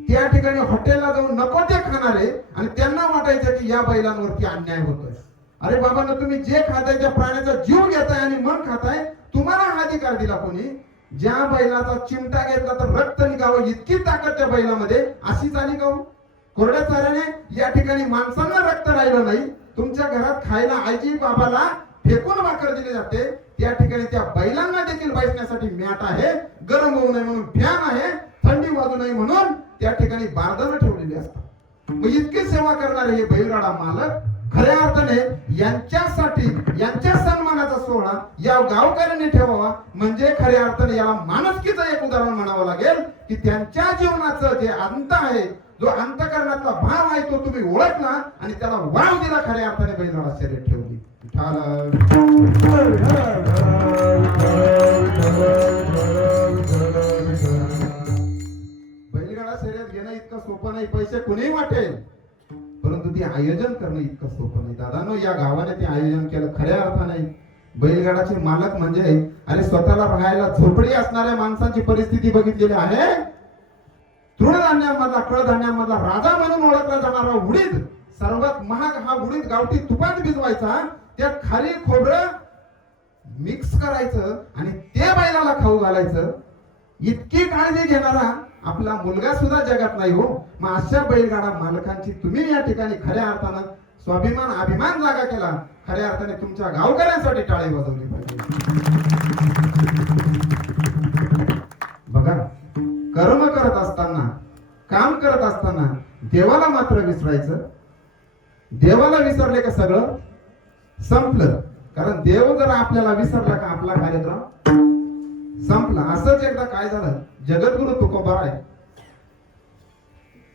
त्या ठिकाणी हॉटेलला जाऊन नको ते खाणारे आणि त्यांना वाटायचं की या बैलांवरती अन्याय होतोय. अरे बाबांनो, तुम्ही जे खाताय त्या प्राण्याचा जीव घेताय आणि मन खाताय. तुम्हाला हा अधिकार दिला कोणी? ज्या बैलाचा चिमटा घेतला तर रक्त निघावं इतकी ताकद त्या बैलामध्ये अशी झाली का? कोरड्या चाऱ्याने या ठिकाणी माणसांना रक्त राहिलं नाही. तुमच्या घरात खायला आईजी बाबाला फेकून भाकर दिली जाते, त्या ठिकाणी त्या बैलांना देखील बसण्यासाठी मॅट आहे, गरम होऊ नये म्हणून फॅन आहे, थंडी वाजू नये म्हणून त्या ठिकाणी बारदानं ठेवलेली असतात. मग इतकी सेवा करणारे हे बैलगाडा मालक खऱ्या अर्थाने यांच्यासाठी यांच्या सन्मानाचा सोहळा या गावकऱ्यांनी ठेवावा, म्हणजे खऱ्या अर्थाने याला माणुसकीचं एक उदाहरण म्हणावं लागेल की त्यांच्या जीवनाचं जे अंत आहे, जो अंतकरणातला भाव आहे तो तुम्ही ओळखला आणि त्याला वाव दिला. खऱ्या अर्थाने बैलगाडा शर्यत ठेवली. बैलगाडा शर्यत घेणं इतकं सोपं नाही, पैसे कुणीही वाटेल, परंतु ते आयोजन करणं इतकं सोपं नाही. दादांनो, या गावाने ते आयोजन केलं. खऱ्या अर्थाने बैलगाडाचे मालक म्हणजे अरे स्वतःला राहायला झोपडी असणाऱ्या माणसांची परिस्थिती बघितलेली आहे. तृणधान्यामधला कडधान्यामधला राजा म्हणून ओळखला जाणारा उडीद, सर्वात महाग हा उडीद गावठी तुपात भिजवायचा, त्यात खाली खोबरं मिक्स करायचं आणि ते बैलाला खाऊ घालायचं. इतकी काळजी घेणारा आपला मुलगा सुद्धा जगात नाही हो. मग अशा बैलगाडा मालकांची तुम्ही या ठिकाणी खऱ्या अर्थानं स्वाभिमान अभिमान जागा केला. खऱ्या अर्थाने तुमच्या गावकऱ्यांसाठी टाळी वाजवली पाहिजे. बघा, कर्म करत असताना, काम करत असताना देवाला मात्र विसरायचं. देवाला विसरले का सगळं संपलं. कारण देव जर आपल्याला विसरला का आपला कार्यक्रम संपला. असंच एकदा काय झालं, जगद्गुरु तुकोबाराय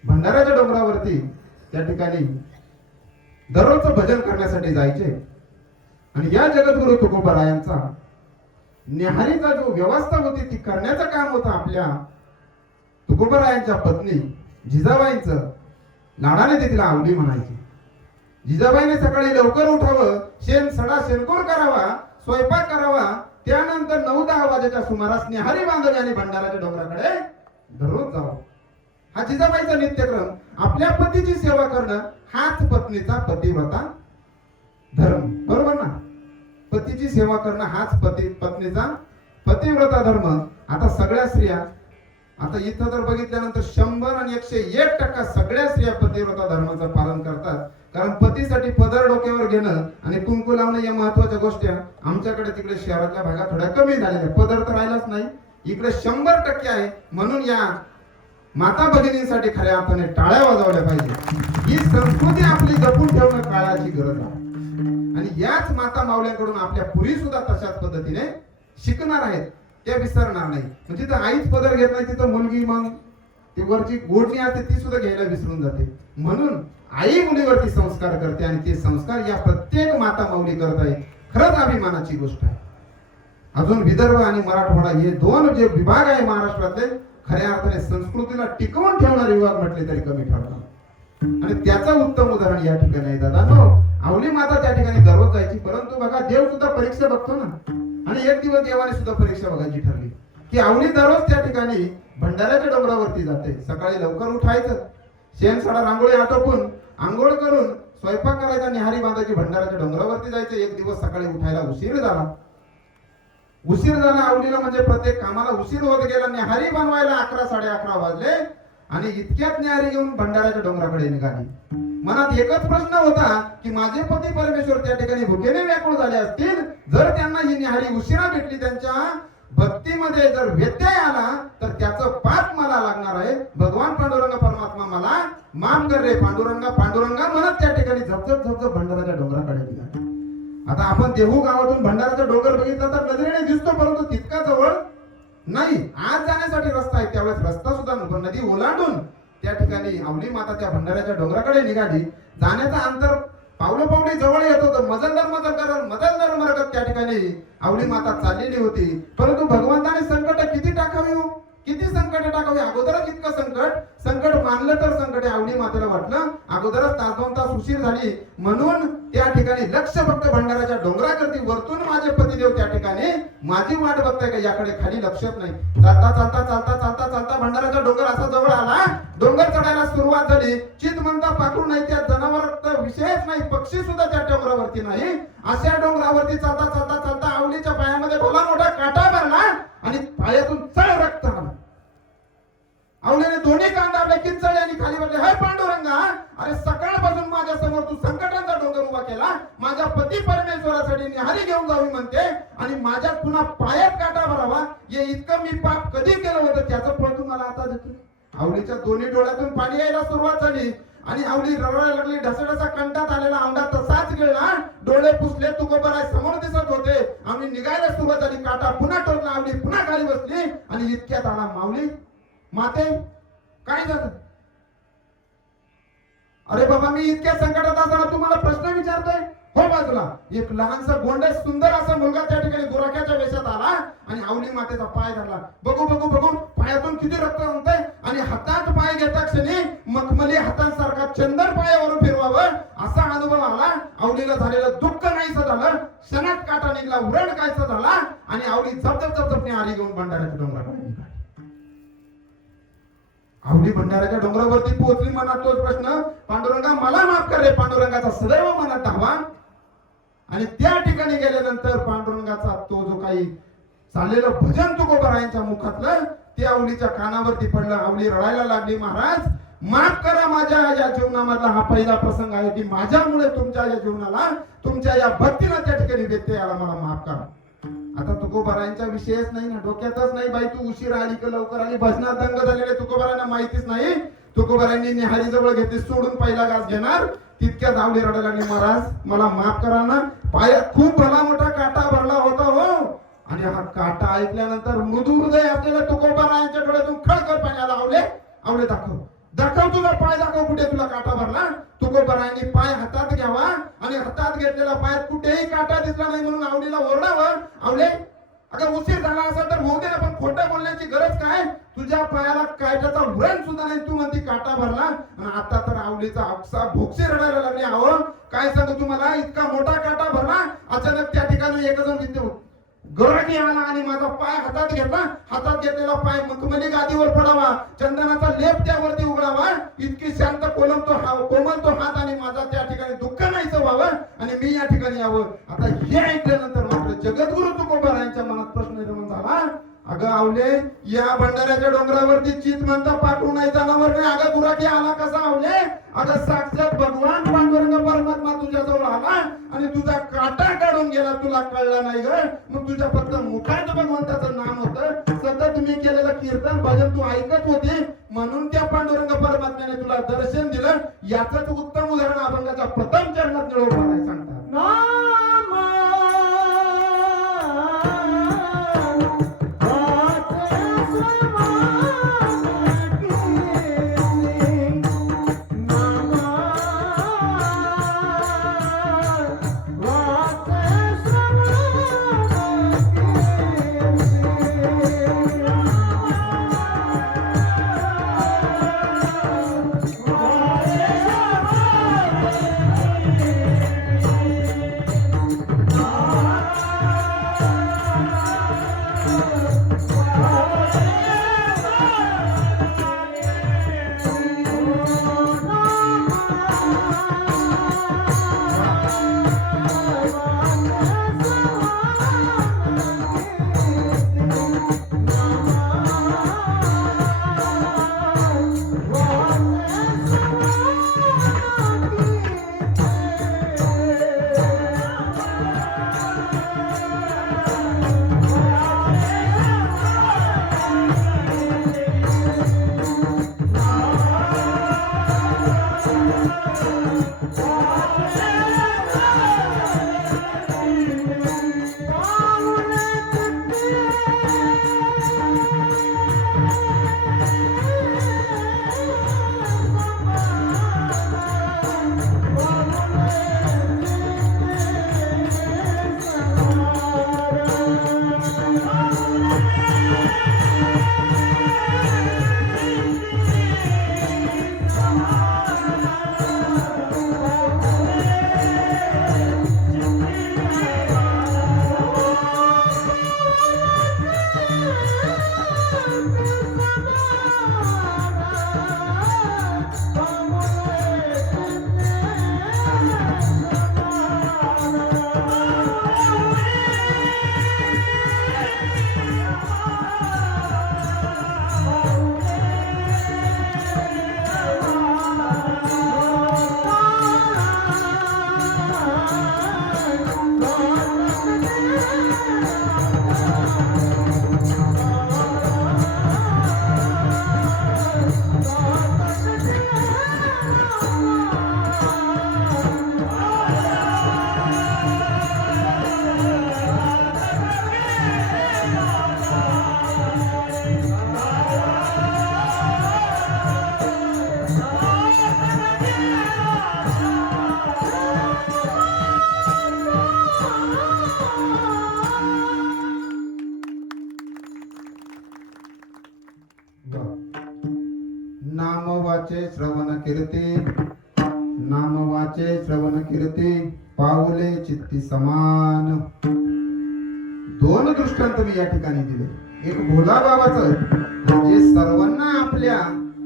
भंडाऱ्याच्या डोंगरावरती त्या ठिकाणी दररोजचं भजन करण्यासाठी जायचे. आणि या जगद्गुरु तुकोबारायांचा न्याहारीचा जो व्यवस्था होती ती करण्याचं काम होतं आपल्या तुकोबारायांच्या पत्नी जिजाबाईंचं. लाडाने ते तिला आवडी म्हणायची. जिजाबाईने सकाळी लवकर उठावं, शेण सडा शेणकोर करावा, स्वयंपाक करावा, त्यानंतर 9-10 वाजेच्या सुमारास न्याहारी बांधावी आणि भंडाराच्या डोंगराकडे दररोज जावं. हा जिजाबाईचा नित्यक्रम. आपल्या पतीची सेवा करणं हाच पत्नीचा पतिव्रता धर्म. बरोबर ना? पतीची सेवा करणं हाच पत्नीचा पतिव्रता धर्म. आता सगळ्या स्त्रिया, आता इथं जर बघितल्यानंतर 100 आणि 101% सगळ्या स्त्रिया पतिव्रता धर्माचं पालन करतात. कारण पतीसाठी पदर डोक्यावर घेणं आणि कुंकू लावणं या महत्वाच्या गोष्टी आमच्याकडे तिकडे शहरातल्या भागात थोड्या कमी झालेल्या. पदर तर राहिलाच नाही, इकडे 100% आहे. म्हणून या माता भगिनींसाठी खऱ्या अर्थाने टाळ्या वाजवल्या पाहिजे. ही संस्कृती आपली जपून ठेवणं काळाची गरज आहे. आणि याच माता मावल्यांकडून आपल्या पुरी सुद्धा तशाच पद्धतीने शिकणार आहेत, त्या विसरणार नाही. म्हणजे तिथं आईच पदर घेत नाही, तिथं मुलगी मग ती वरची गोडणी असते ती सुद्धा घ्यायला विसरून जाते. म्हणून आई मुलीवरती संस्कार करते आणि ते संस्कार या प्रत्येक माता माऊली करत आहे. खरंच अभिमानाची गोष्ट आहे. अजून विदर्भ आणि मराठवाडा हे दोन जे विभाग आहे महाराष्ट्रातले, खऱ्या अर्थाने संस्कृतीला टिकवून ठेवणारे विभाग म्हटले तरी कमी ठरणार. आणि त्याचं उत्तम उदाहरण या ठिकाणी आहे. दादा, आवली माता त्या ठिकाणी दररोज जायची. परंतु बघा, देव सुद्धा परीक्षा बघतो ना. आणि एक दिवस देवाने सुद्धा परीक्षा बघायची ठरली की आवली दररोज त्या ठिकाणी भंडाऱ्याच्या डोंगरावरती जाते. सकाळी लवकर उठायचं, शेण सडा रांगोळी आटोपून आंघोळ करून स्वयंपाक करायचा, निहारी बांधायची, भंडाऱ्याच्या डोंगरावरती जायचं. एक दिवस सकाळी उठायला उशीर झाला. आवलीला म्हणजे प्रत्येक कामाला उशीर होत गेला. निहारी बनवायला 11-11:30 वाजले आणि इतक्यात निहारी घेऊन भंडाऱ्याच्या डोंगराकडे निघाली. मनात एकच प्रश्न होता की माझे पती परमेश्वर त्या ठिकाणी भुकेने व्याकुळ झाले असतील. जर त्यांना ही निहारी उशिरा भेटली, त्यांच्या भक्तीमध्ये जर व्यत्यय आला तर त्याचं पाप मला लागणार आहे. भगवान पांडुरंग परमात्मा मला माफ कर रे पांडुरंगा पांडुरंगा म्हणत त्या ठिकाणी झपझप झपझप भंडाराच्या डोंगराकडे निघाले. आता आपण देहू गावातून भंडाराचा डोंगर बघितला तर नजरेने दिसतो, परंतु तितका जवळ नाही. आज जाण्यासाठी रस्ता आहे, त्यावेळेस रस्ता सुद्धा नदी ओलांडून त्या ठिकाणी आवली माता त्या भंडाऱ्याच्या डोंगराकडे निघाली. जाण्याचं अंतर पावलोपावली जवळ येत होतं. मदलदर मरगत त्या ठिकाणी आवली माता चाललेली होती. परंतु भगवंताने संकट किती टाकावी हो, किती संकट टाकावी. अगोदरच इतकं संकट मानलं तर संकट आवली मातेला वाटलं. अगोदरच 1-2 तास उशीर झाली म्हणून त्या ठिकाणी लक्ष फक्त भंडाराच्या डोंगराकरती. वरतून माझे पतिदेव त्या ठिकाणी माझी वाट बघताय का याकडे खाली लक्षच नाही. चालता भंडाराचा डोंगर असा जवळ आला. डोंगर चढायला सुरुवात झाली. चित म्हणता पाखरू नाही, त्या जनावर विषयच नाही, पक्षी सुद्धा त्या डोंगरावरती नाही. अशा डोंगरावरती चालता आवलीच्या पायामध्ये भला मोठा काटा भरला आणि पायातून चढ रक्त आला. आवलीने दोन्ही कान दाबले किंचळले आणि खाली बसले. हाय पांडुरंगा, अरे सकाळपासून माझ्या समोर तू संकटांचा डोंगर उभा केला. माझ्या पती परमेश्वरासाठी निहारी घेऊन जावी म्हणते आणि माझ्या पुन्हा पायात काटा भरावा. हे इतकं मी पाप कधी केलं होतं त्याचं फळ तू मला आता देतो. आवलीच्या दोन्ही डोळ्यातून पाणी यायला सुरुवात झाली आणि आवली रडायला लागली. ढसढसा कंटात आलेला औंढा तसाच गिळला. डोळे पुसले, तुकोबराय समोर दिसत होते. आवली निघायला सुरुवात झाली. काटा पुन्हा टोचला. आवली पुन्हा खाली बसली आणि इतक्यात आला माऊली. माते काय झालं? अरे बाबा, मी इतक्या संकटात असताना तुम्हाला प्रश्न विचारतोय. हो बाजूला. एक लहानसा गोंडस सुंदर असा मुलगा त्या ठिकाणी गुराख्याच्या वेशात आला आणि आवली मातेचा पाय धरला. बघू बघू बघू पायातून किती रक्त होतंय आणि हातात पाय घेता क्षणी मखमली हातांसारखा चंदन पायावरून फिरवावं असा अनुभव आला. आवलीला झालेलं दुःख नाहीसं झालं. क्षणात काटा निघला, उरण कायचा झाला आणि आवली झपझपने आली घेऊन भंडाऱ्याच्या डोंगराकडे निघाली. आवली भंडाऱ्याच्या डोंगरावरती पोहोचली. मनात तोच प्रश्न, पांडुरंगा मला माफ कर रे. पांडुरंगाचा सदैव मनात धावा. आणि त्या ठिकाणी गेल्यानंतर पांडुरंगाचा तो जो काही चाललेलं भजन तुकोबरायांच्या मुखातलं ते आवलीच्या कानावरती पडलं. आवली रडायला लागली. महाराज माफ करा, माझ्या या जीवनामधला हा पहिला प्रसंग आहे की माझ्यामुळे तुमच्या या जीवनाला, तुमच्या या भक्तीला त्या ठिकाणी व्यत्यय आला. मला माफ करा. आता तुकोबरायांचा विषयच नाही ना, डोक्यातच नाही. बाई तू उशीर आली का लवकर आली, भजनात दंग झालेले तुकोबरायांना माहितीच नाही. तुकोबरायांनी निहारी जवळ घेतली, सोडून पहिला घास घेणार तितक्यात आवली रडायला लागली. महाराज मला माफ करा ना, पायात खूप भला मोठा काटा भरला होता हो. आणि हा काटा ऐकल्यानंतर मृदू हृदय असलेल्या तुकोबरायांच्या डोळ्यातून खळखळ पाणी आला. आवले आवले दाखव दाखव तुझा पाय दाखव, कुठे तुला काटा भरला. तुकोबरायांनी पाय हातात घ्यावा आणि हातात घेतलेला पायात कुठेही काटा दिसला नाही म्हणून आवलीला ओरडावं. आवले अगं उशीर झाला असेल तर होऊ दे ना, पण खोटं बोलण्याची गरज काय? तुझ्या पायाला काट्याचा व्रण सुद्धा नाही, तू म्हणती काटा भरला. आणि आता तर आवलीचा अक्सा भोक्षी रडायला लागली. अहो काय सांगू तुम्हाला, इतका मोठा काटा भरला. अचानक त्या ठिकाणी एक जण तिथे गराकी आला आणि माझा पाय हातात घेतला. हातात घेतलेला पाय मखमली गादीवर पडावा, चंदनाचा लेप त्यावरती उघडावा. इतकी शांत कोमल तो हात आणि माझा त्या ठिकाणी दुःख नाहीचं व्हावं आणि मी या ठिकाणी यावं. आता हे ऐकल्यानंतर मात्र जगद्गुरु तुकोबरायांच्या मनात प्रश्न निर्माण झाला. अगं आवले, या भंडाऱ्याच्या डोंगरावरती चित म्हणता पाठवू नाही जनावर नाही. अगं गुराखी आला कसा आवले? अगं साक्षात भगवान पांडुरंग परमात्मा तुझ्या जवळ आला आणि तुझा काटा काढून गेला, तुला कळला नाही ग. मग तुझ्या फक्त मुखात भगवंताचं नाम होतं, सतत तुम्ही केलेलं कीर्तन भजन तू ऐकत होती म्हणून त्या पांडुरंग परमात्म्याने तुला दर्शन दिलं. याच उत्तम उदाहरण अभंगाच्या प्रथम चरणात निळोबाराय सांगतात. वाचे श्रवण कीर्ती, नाम वाचे श्रवण कीर्ती, पाऊले चित्ती समान. दोन दृष्टांत मी या ठिकाणी दिले. एक भोला बाबाचं, जे सर्वांना आपल्या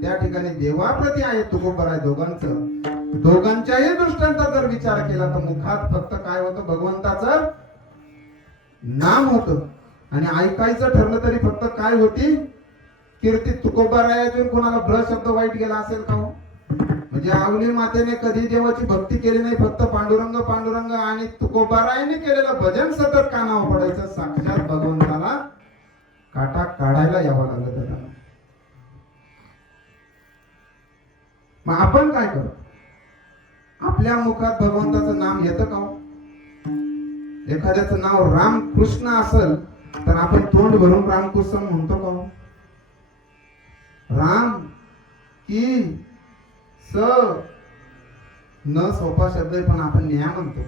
त्या ठिकाणी देवाप्रती आहे तुकोबर आहे दोघांचं. दोघांच्याही दृष्टांचा जर विचार केला तर मुखात फक्त काय होतं, भगवंताचं नाम होतं. आणि ऐकायचं ठरलं तरी फक्त काय होती, कीर्ती. तुकोबारायातून कोणाला ब्र शब्द वाईट गेला असेल का हो? म्हणजे आवली मातेने कधी देवाची भक्ती केली नाही, फक्त पांडुरंग पांडुरंग. आणि तुकोबारायाने केलेलं भजन सतत कानावर पडायचं. साक्षात भगवंताला काटा काढायला यावं लागलं त्यांना. मग आपण काय करतो, आपल्या मुखात भगवंताचं नाम येतं का? एखाद्याचं नाव रामकृष्ण असेल तर आपण तोंड भरून रामकृष्ण म्हणतो का? राम की स न सोपा शब्द आहे, पण आपण न्या म्हणतो.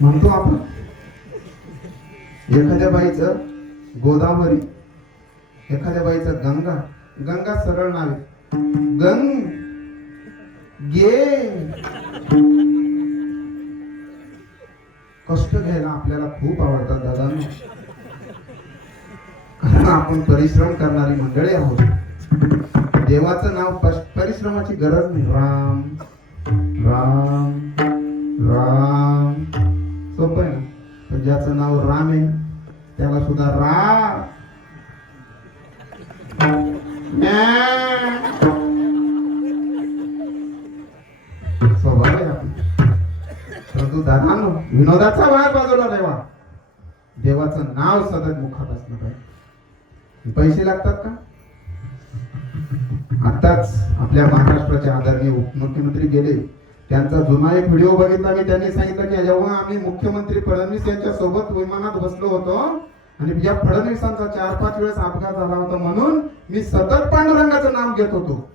म्हणतो आपण. एखाद्या बाईचं गोदावरी, एखाद्या बाईचं गंगा. गंगा सरळ नाव आहे, गंग गे. कष्ट घ्यायला आपल्याला खूप आवडतात दादांनो, कारण आपण परिश्रम करणारी मंडळी आहोत. देवाचं नाव परिश्रमाची गरज नाही. राम राम राम सोपं आहे ना. पण ज्याचं नाव राम आहे त्याला सुद्धा रा स्वभाव आहे आपला. परंतु दादांनो, विनोदाचा भाग बाजूला ठेवा. देवाचं नाव सतत मुखात असलं पाहिजे. पैसे लागतात का? आताच आपल्या महाराष्ट्राचे आदरणीय उपमुख्यमंत्री गेले, त्यांचा जुना एक व्हिडिओ बघितला मी. त्यांनी सांगितलं की जेव्हा आम्ही मुख्यमंत्री फडणवीस यांच्या सोबत विमानात बसलो होतो आणि या फडणवीसांचा 4-5 वेळेस अपघात झाला होता, म्हणून मी सतत पांडुरंगाचं नाम घेत होतो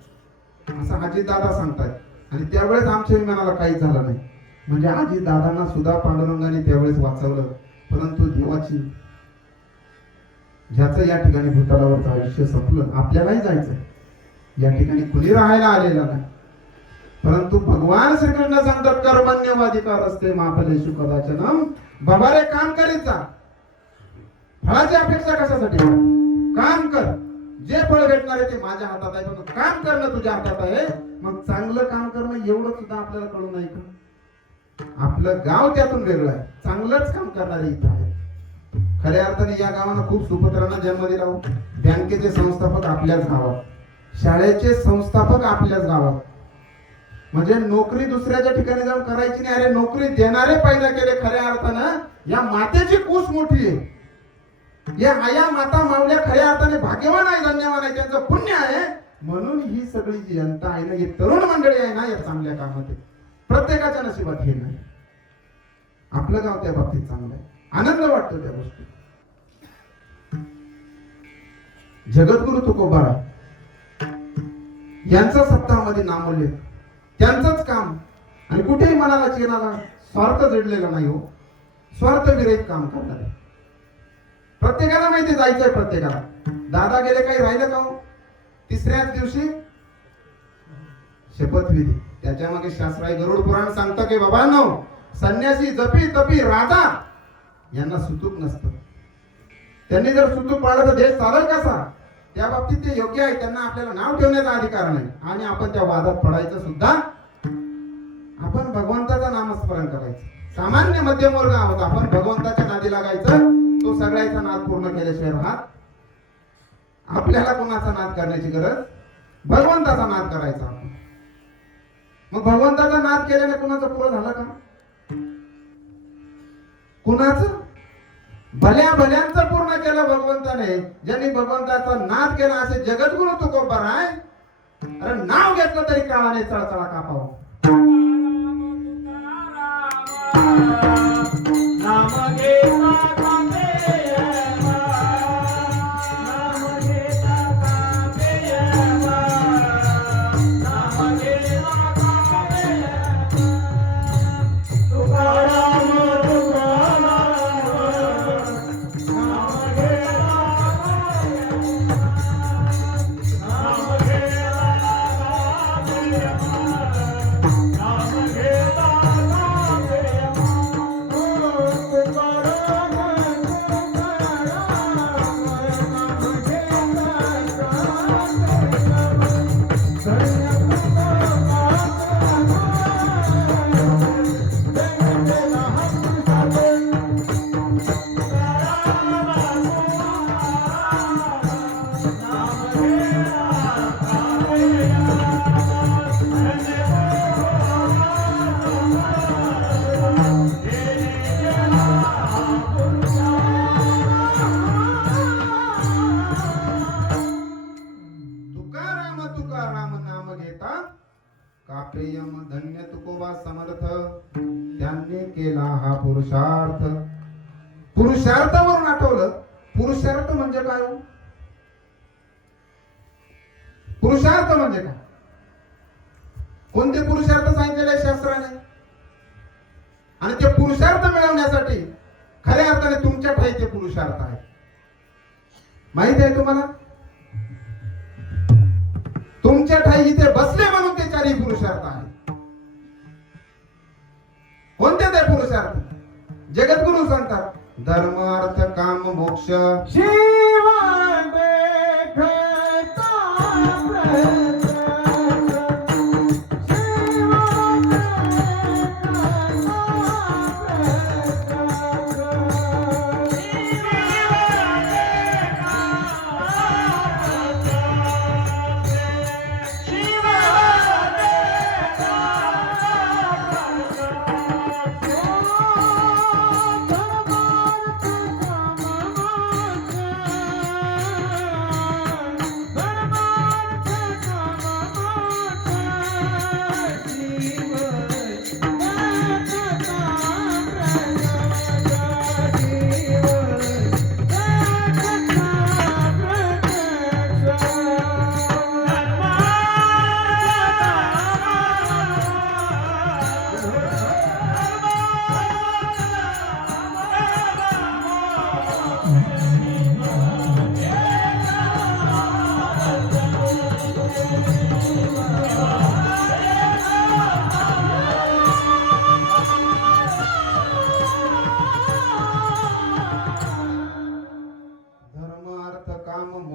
असं अजित दादा सांगतात. आणि त्यावेळेस आमच्या विमानाला काहीच झालं नाही. म्हणजे अजित दादांना सुद्धा पांडुरंगाने त्यावेळेस वाचवलं. परंतु देवाची, ज्याचं या ठिकाणी भूतलावरचं आयुष्य संपलं, आपल्यालाही जायचं, या ठिकाणी कुणी राहायला आलेला नाही. परंतु भगवान श्रीकृष्ण सांगतात कर्मण्यवाधिकार असते माफलेषु कदाचनम. बाबा रे, काम करीत जा. फळाची अपेक्षा कशासाठी? काम कर. जे फळ भेटणार आहे ते माझ्या हातात आहे, पण काम करणं तुझ्या हातात आहे. मग चांगलं काम करणं एवढं सुद्धा आपल्याला कळू नाही का? आपलं गाव त्यातून वेगळं आहे. चांगलंच काम करणारे इथं आहे. खऱ्या अर्थाने या गावानं खूप सुपुत्रांना जन्म दिला. बँकेचे संस्थापक आपल्याच गावात, शाळेचे संस्थापक आपल्याच गावात. म्हणजे नोकरी दुसऱ्याच्या ठिकाणी जाऊन करायची नाही. अरे नोकरी देणारे पैदा केले. खऱ्या अर्थानं या मातेची कूस मोठी आहे. या आया माता मावल्या खऱ्या अर्थाने भाग्यवान आहे, धन्यवान आहे, त्यांचं पुण्य आहे. म्हणून ही सगळी जी जनता आहे ना, ही तरुण मंडळी आहे ना, या चांगल्या कामात आहे. प्रत्येकाच्या नशिबात हे नाही. आपलं गाव त्या बाबतीत चांगलं आहे. आनंद वाटतो त्या गोष्टी. जगद्गुरु तुकोबारा यांचं सप्ताहामध्ये नामोल्लेख, त्यांचंच काम. आणि कुठेही मनाला चेनाला स्वार्थ जडलेला नाही हो. स्वार्थ विरहित काम करणारे. प्रत्येकाला माहिती जायचंय प्रत्येकाला. दादा गेले, काही राहिलं का हो? तिसऱ्याच दिवशी शपथविधी. त्याच्या मागे शास्त्राई गरुड पुराण सांगतं की बाबांनो, संन्यासी जपी तपी राजा यांना सुतूक नसतं. त्यांनी जर सुतूक पाळलं तर देश चालेल कसा? त्या बाबतीत ते योग्य आहे. त्यांना आपल्याला नाव ठेवण्याचा अधिकार नाही. आणि आपण त्या वादात पडायचं सुद्धा. आपण भगवंताचं नामस्मरण करायचं. सामान्य मध्यमवर्ग आहोत आपण. भगवंताच्या नादी लागायचं. तो सगळ्याचा नाद पूर्ण केल्याशिवाय राहत. आपल्याला कोणाचा नाद करण्याची गरज, भगवंताचा नाद करायचा आपण. मग भगवंताचा नाद केल्याने कुणाचं पुरं झालं का? कुणाचं? भल्या भल्यांचं पूर्ण केलं भगवंताने. ज्यांनी भगवंताचा नाद केला असे जगद्गुरु तुकोबार आहे. अरे नाव घेतलं तरी काळाने चळचळा कापावं. नाम घेता काप्रियम धन्य तुकोबा समर्थ त्यांनी केला हा पुरुषार्थ. पुरुषार्थावरून आठवलं, पुरुषार्थ म्हणजे काय हो? पुरुषार्थ म्हणजे काय? कोणते पुरुषार्थ सांगितलेले आहे शास्त्राने? आणि ते पुरुषार्थ मिळवण्यासाठी खऱ्या अर्थाने तुमच्या ठाई ते पुरुषार्थ आहे. माहित आहे तुम्हाला? तुमच्या ठाई इथे बसले म्हणून ते चारही पुरुषार्थ आहे. कोणते ते पुरुषार्थ? जगद्गुरु सांगतात धर्म अर्थ काम मोक्ष. शिव देखता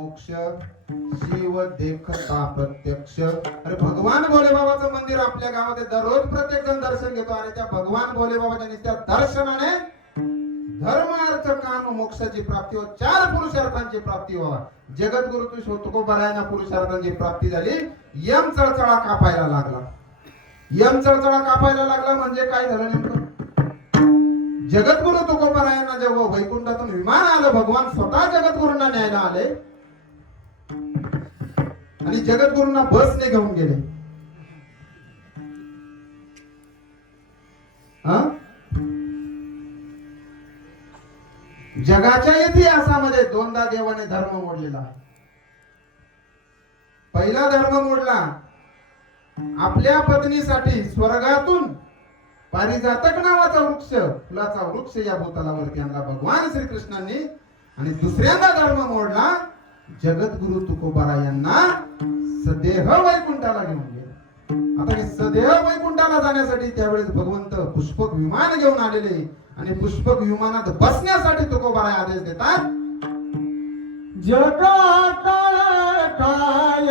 प्रत्यक्ष, शिव शिव देखता प्रत्यक्ष. अरे भगवान भोले बाबाचं मंदिर आपल्या गावात आहे. दररोज प्रत्येक जण दर्शन घेतो आणि त्या भगवान भोले बाबाच्या त्या दर्शनाने धर्म अर्थ काम मोक्षाची प्राप्ती हो. चार पुरुषार्थांची प्राप्ती व्हावा. जगद्गुरु तुकोबारायांना पुरुषार्थांची प्राप्ती झाली. यम चळचळा कापायला लागला. यम चळचळा कापायला लागला म्हणजे काय झालं नेमकं? जगद्गुरु तुकोबारायांना जेव्हा वैकुंठातून विमान आलं, भगवान स्वतः जगद्गुरूंना न्यायला आले आणि जगद्गुरूंना बसने घेऊन गेले. जगाच्या इतिहासामध्ये दोनदा देवाने धर्म मोडलेला आहे. पहिला धर्म मोडला आपल्या पत्नीसाठी स्वर्गातून पारिजातक नावाचा वृक्ष, फुलाचा वृक्ष या भूतलावरती आणला भगवान श्रीकृष्णांनी. आणि दुसऱ्यांदा धर्म मोडला जगद्गुरु तुकोबारायांना सदेह वैकुंठाला घेऊन गेले. आता हे सदेह वैकुंठाला जाण्यासाठी त्यावेळेस भगवंत पुष्पक विमान घेऊन आलेले आणि पुष्पक विमानात बसण्यासाठी तुकोबाराय आदेश देतात जगा काळ काय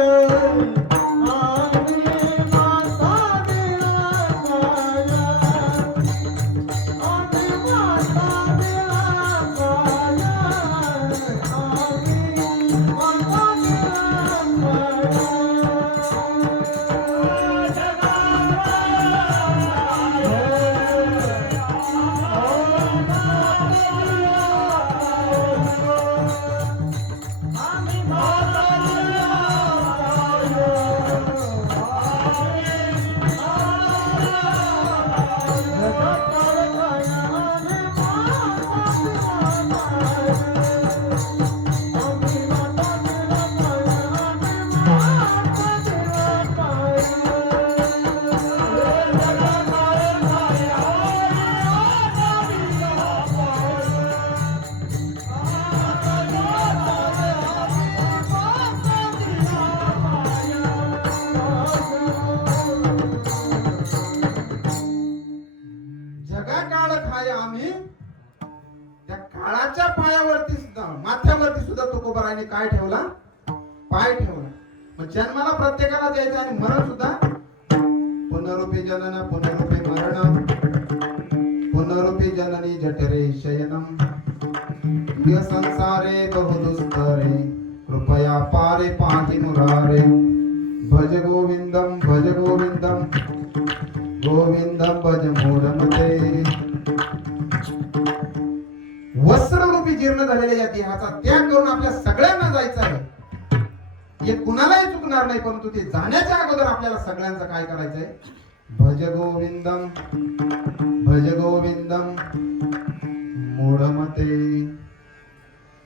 माथ्यावरती सुद्धा तुकोबारायांनी काय ठेवला? पाय ठेवला. मग जन्माला प्रत्येकाला द्यायचं आणि मरण सुद्धा पुनरुपी जनन पुनरुपी मरण पुनरुपी जननी जठरे शयनम य संसारे बहुदुस्तरे कृपया पारे पाहि मुरारे भज गोविंदम गोविंदम भज मूढमते. वस्त्ररूपी जीर्ण झालेल्या या देहाचा त्याग करून आपल्या सगळ्यांना जायचं आहे. हे कुणालाही चुकणार नाही, परंतु ते जाण्याच्या अगोदर आपल्याला सगळ्यांचं काय करायचंय? भज गोविंदम भज गोविंदम मूढमते.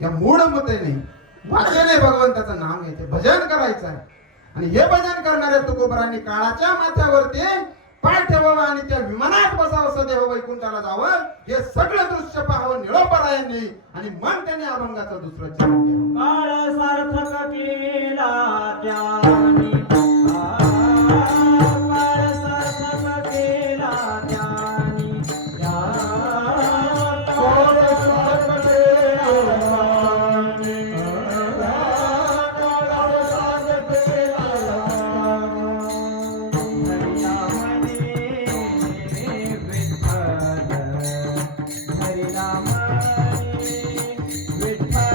या मूढमतेने वाचने भगवंताचं नाव घ्यायचं, भजन करायचं आहे. आणि हे भजन करणाऱ्या तुकोबरांनी काळाच्या माथ्यावरती पाय ठेवावा आणि त्या विमानात बसावं, सदैव वैकुंठाला जावं. हे सगळं दृश्य पाहावं निळोपरायांनी, आणि मग त्याने अभंगाचं दुसरं चरण घ्यावं. काळ सार्थक केला त्यानी, काळ सार्थक केला त्यानी, काळ सार्थक केला त्यानी, काळ सार्थक केला. हरिला म्हणे विठ्ठल,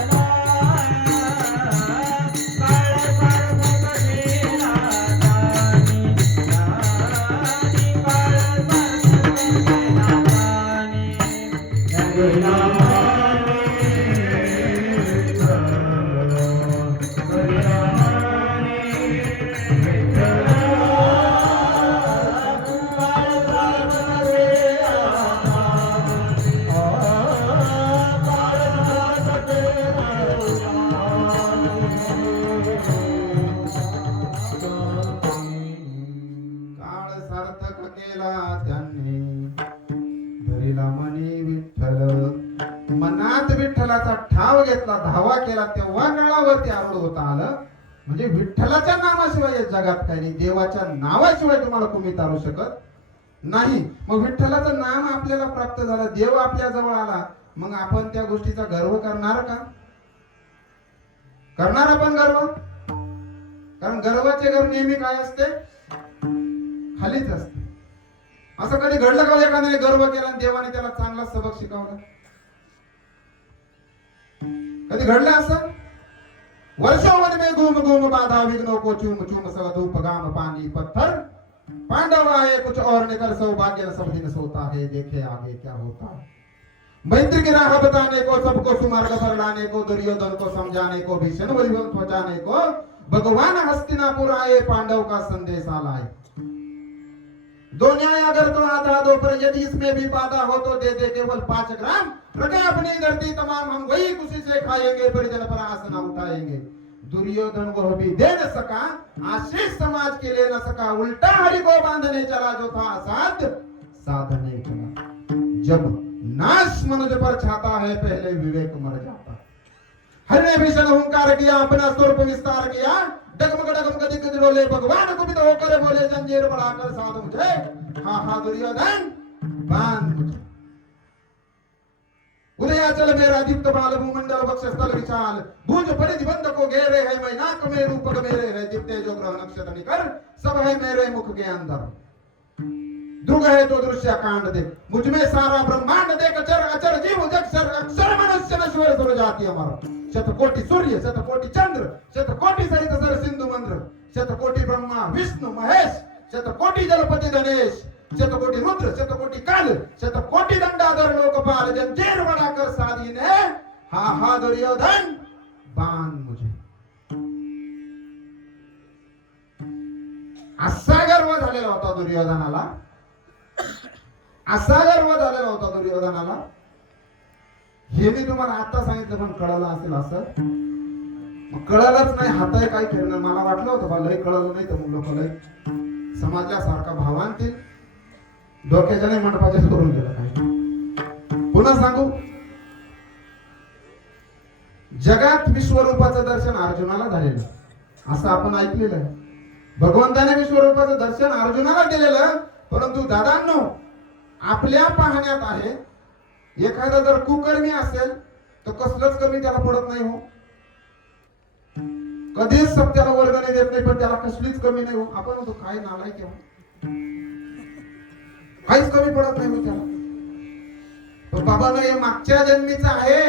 काळ सार्थक केला त्यांनी, धरिला मनी विठ्ठल. मनात विठ्ठलाचा ठाव घेतला, धावा केला, तेव्हा काळावरती आरूढ होता आलं. म्हणजे विठ्ठलाच्या नामाशिवाय या जगात काही नाही, देवाच्या नावाशिवाय तुम्हाला कोणी तारू शकत नाही. मग विठ्ठलाचं नाम आपल्याला प्राप्त झालं, देव आपल्या जवळ आला, मग आपण त्या गोष्टीचा गर्व करणार का? करणार आपण गर्व? कारण गर्वाचे घर नेहमी काय असते? खालीच असते. असं कधी घडलं का एखाद्याने गर्व केला आणि देवाने त्याला चांगला सबक शिकवला? कधी घडलं असं? वर्षोवन में घूम घूम बाधा विघ्नों को चूम चूम सब धूप गाम पानी पत्थर, पांडव आए कुछ और निकल सौभाग्य सब दिन सोता है, देखे आगे क्या होता है. मैत्री की राह बताने को, सबको सुमार्ग पर लाने को, दुर्योधन को समझाने को, भीषण वैभव बचाने को भगवान हस्तिनापुर आए, पांडव का संदेश लाए. दो न्याय अगर तो आधा दो, पर यदि इसमें भी बाधा हो तो दे दे केवल 5 ग्राम. रखे अपनी धरती तमाम, हम वही खुशी से खाएंगे, परिजन पर आस न उठाएंगे. दुर्योधन को भी दे न सका, आशीष समाज के ले न सका, उल्टा हरि को बांधने चला, जो था असाध्य साधने चला. जब नाश मनुष्य पर छाता है, पहले विवेक मर जाता. हरि ने भीषण हुंकार किया, अपना स्वरूप विस्तार किया, डगमग डगमग दिग्गज डोले, भगवान कुपित होकर बोले, जंजीर बढ़ाकर साध मुझे, हा हा दुर्योधन बांध मुझे. उदयाचल मेरा दीप्त बाल, भूमंडल वक्षस्थल विशाल, भुज परिधि बंध को घेरे है, मैं नाक में रूपक मेरे है, दिप्ते जो ग्रह नक्षत्र निकर, सब है मेरे मुख के अंदर. दुर्ग है तो दृश्य कांड दे, मुझमें सारा ब्रह्मांड देख, अचर अचर जीव जक्षर, अक्षर मनुष्य नश्वर सुर जाति अमर. शतकोटि सूर्य, शतकोटि चंद्र, शतकोटि सरित सर सिंधु मंद्र, शतकोटि ब्रह्मा विष्णु महेश, शतकोटि जलपति गणेश, शतकोटि रुद्र, शतकोटि काल, शतकोटि दंडाधर लोकपाल, जंजीर बनाकर साधी ने, हा हा दुर्योधन बांध मुझे. असा गर्व झालेला होता दुर्योधनाला, असा गर्व झालेला होता दुर्योधनाला. हे मी तुम्हाला आता सांगितलं, पण कळलं असेल असं? मग कळलंच नाही, हाताय काय फिरणं. मला वाटलं होतं बा लय कळलं नाही, तर मग लोक लय समाजल्यासारखा भावांतील डोक्याच्या नाही मंडपाच्या करून गेलं काय. पुन्हा सांगू, जगात विश्वरूपाचं दर्शन अर्जुनाला झालेलं असं आपण ऐकलेलं आहे. भगवंताने विश्वरूपाचं दर्शन अर्जुनाला केलेलं. परंतु दादांनो, आपल्या पाहण्यात आहे, एखादा जर कुकर्मी असेल तर कसलंच कमी त्याला पडत नाही हो. कधीच सत्याला वर्ग नाही देत नाही, पण त्याला कसलीच कमी नाही हो. आपण म्हणतो काय नालायक आहे, काहीच कमी पडत नाही हो त्याला. पण बाबा ना, हे मागच्या जन्मीचं आहे.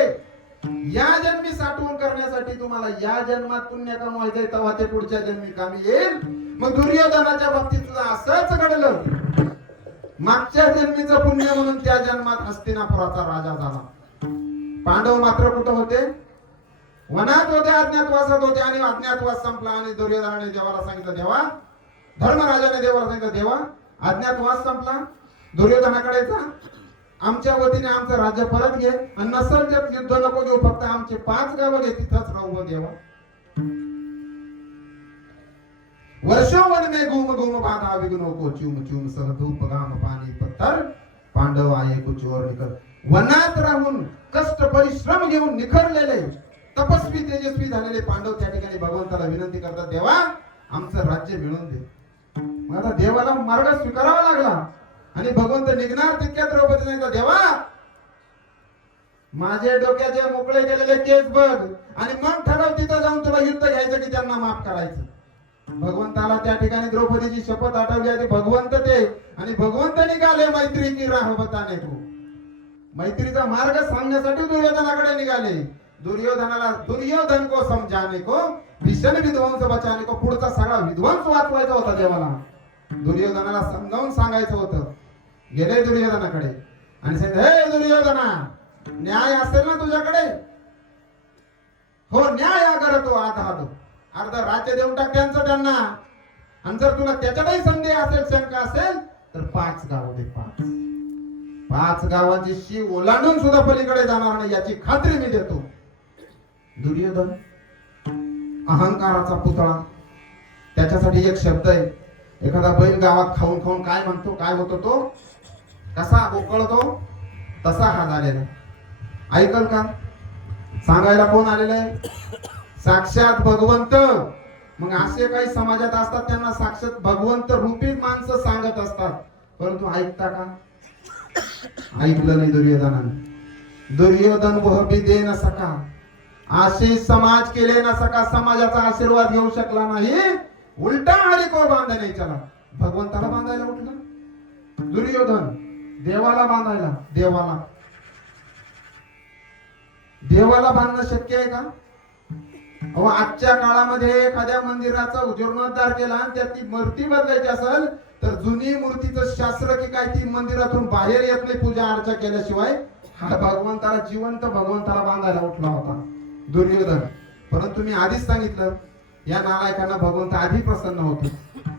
या जन्मी साठवून करण्यासाठी तुम्हाला या जन्मात पुण्य कमवायचंय, तेव्हा ते पुढच्या जन्मी कामी येईल. मग दुर्योधनाच्या बाबतीत सुद्धा असंच घडलं. मागच्या जन्मीचं पुण्य म्हणून त्या जन्मात हस्तिनापुराचा राजा झाला. पांडव मात्र कुठं होते? वनात होते, अज्ञातवासात होते आणि अज्ञातवास संपला आणि दुर्योधनाने देवाला सांगितलं देवा, धर्मराजाने देवाला सांगितलं देवा, अज्ञातवास संपला, दुर्योधनाकडे जा, आमच्या वतीने आमचं राज्य परत घे आणि नसल जर युद्ध नको घेऊ, फक्त आमचे 5 गावं घे, तिथंच राहू बघ देवा. वर्षों वन में घूम घूम बाधा विघ्नों को चूम चूम सह धूप घाम पानी पत्थर पांडव आये कुछ और निकल. वनात राहून कष्ट परिश्रम घेऊन निखरलेले तपस्वी तेजस्वी झालेले पांडव त्या ठिकाणी भगवंताला विनंती करतात देवा आमचं राज्य मिळवून दे. मग आता देवाला मार्ग स्वीकारावा लागला आणि भगवंत निघणार तितक्यात द्रौपदी सांगितलं देवा माझे डोक्याचे मोकळे केलेले केस बघ आणि मग ठरव तिथं जाऊन तुला युद्ध घ्यायचं की त्यांना माफ करायचं. भगवंताला त्या ठिकाणी द्रौपदीची शपथ आठवली आहे भगवंत ते आणि भगवंत निघाले मैत्री की राह बताने को. मैत्रीचा मार्ग सांगण्यासाठी दुर्योधनाकडे निघाले. दुर्योधनाला दुर्योधन को समजाने को भीषण विध्वंस बचाने को पुढचा सगळा विध्वंस वाचवायचा होता देवाला. दुर्योधनाला समजावून सांगायचं होतं. गेले दुर्योधनाकडे आणि सांगितलं हे दुर्योधना न्याय असेल ना तुझ्याकडे. हो न्याय अगर तो आधा दो अर्ध राज्य देऊन टाक त्यांचं त्यांना आणि जर तुला त्याच्यातही संदेह असेल शंका असेल तर 5 गाव दे. 5 गावाची शी ओलांडून सुद्धा पलीकडे जाणार नाही याची खात्री मी देतो. दुर्योधन अहंकाराचा पुतळा. त्याच्यासाठी एक शब्द आहे. एखादा बैल गावात खाऊन खाऊन काय म्हणतो काय होतो तो कसा बोकळतो तसा हा झालेला. ऐकल का सांगायला कोण आलेलं आहे साक्षात भगवंत. मग असे काही समाजात असतात त्यांना साक्षात भगवंत रूपी माणसं सांगत असतात परंतु ऐकता का. ऐकलं नाही दुर्योधनाने. दुर्योधन वह भी दे न सका आशीष समाज केले न सका. समाजाचा आशीर्वाद घेऊ शकला नाही. उलटा हरी को बांधणे चला भगवंताला बांधायला उठला दुर्योधन. देवाला बांधायला देवाला बांधणं शक्य आहे का. अहो आजच्या काळामध्ये एखाद्या मंदिराचा जीर्णोद्धार केला आणि त्याची मूर्ती बदलायची असेल तर जुनी मूर्तीचं शास्त्र की काय ती मंदिरातून बाहेर येत नाही पूजा अर्चा केल्याशिवाय. हा भगवंताला जिवंत भगवंताला बांधायला उठला होता दुर्योधन. परंतु मी आधीच सांगितलं या नालायकांना भगवंत आधी प्रसन्न होते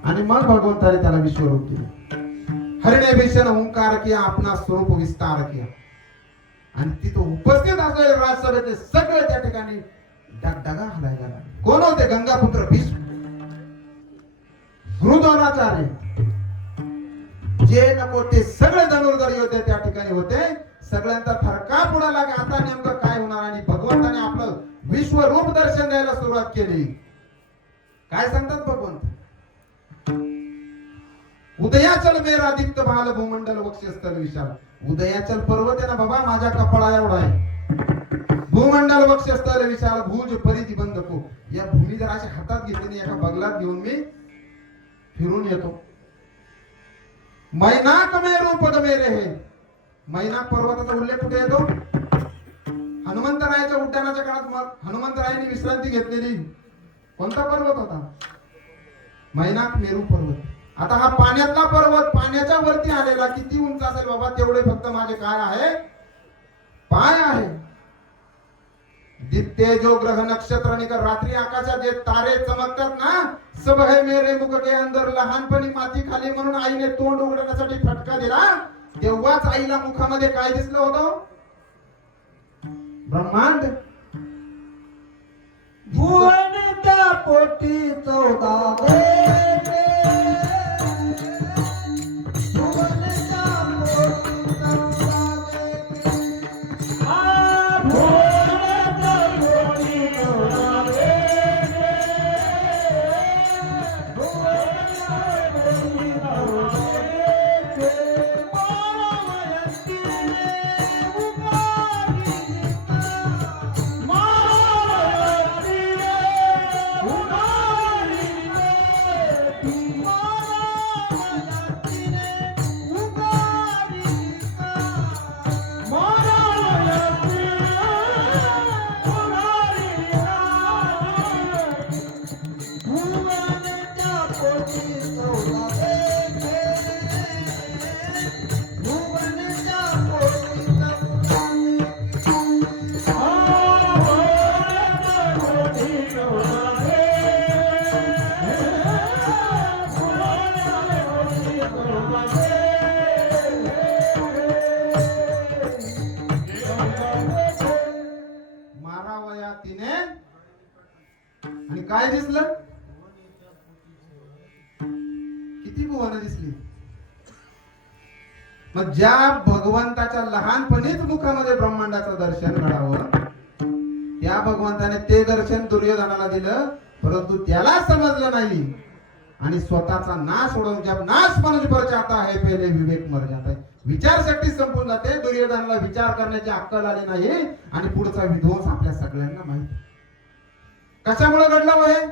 आणि मग भगवंताने त्याला विश्वरूप दिले. हरिणे भीषण ओंकार किया आपला स्वरूप विस्तार किया आणि तिथं उपस्थित असलेले राजसभेचे सगळे त्या ठिकाणी डगडगा हलायला लागले. कोण होते गंगापुत्र भीष्म द्रोणाचार्य जे नको ते सगळे धनुर्धर योद्धे त्या ठिकाणी होते. सगळ्यांचा थरकाप उडाला की आता नेमकं काय होणार आणि भगवंताने आपलं विश्वरूप दर्शन द्यायला सुरुवात केली. काय सांगतात भगवंत उदयाचल मेरा दीप्त भाल भूमंडल वक्षस्थल विशाल. उदयाचल पर्वत आहे ना बाबा माझ्या कपाळा एवढा आहे. भूमंडल वक्षस्थल विशाल भुज परिधि बंद को. या भूमी जर अशा हातात घेतली एका बगलात घेऊन मी फिरून येतो. मैनाक में रूप मेरे हे. मैनाक पर्वताचा उल्लेख कुठे येतो हनुमंतरायाच्या उड्डाणाच्या काळात. हनुमंतरायांनी विश्रांती घेतलेली कोणता पर्वत होता मैनाक मेरू पर्वत. आता हा पाण्यातला पर्वत पाण्याच्या वरती आलेला किती उंच असेल बाबा तेवढे फक्त माझे काय आहे पाय आहे. दित्ते जो ग्रह नक्षत्र निकर रात्री आकाशात जे तारे चमकतात ना सब है मेरे मुख के अंदर. लहानपणी माती खाली म्हणून आईने तोंड उघडण्यासाठी फटका दिला तेव्हाच आईला मुखामध्ये काय दिसलं होतं ब्रह्मांड. भुवनच्या पोटी 14 देवे. भुवनच्या पोटी 14 देवे. आ भुवनच्या पोटी 14 देवे. भुवनच्या पोटी 14 देवे. मावळतीने उगाली मावळतीने उगाली काय दिसलं? किती भुवनं दिसली? मग ज्या भगवंताच्या लहानपणीच मुखामध्ये ब्रह्मांडाचं दर्शन घडावं, त्या भगवंताने ते दर्शन दुर्योधनाला दिलं, परंतु त्याला समजलं नाही आणि स्वतःचा नाश ओढवून, जब नाश मनुष्य पर चाहता है पहिले विवेक मर जाता है. विचारशक्ती संपून जाते. दुर्योधनाला विचार करण्याची अक्कल आली नाही आणि पुढचा विध्वंस आपल्या सगळ्यांना माहिती. कशामुळे घडलं हे?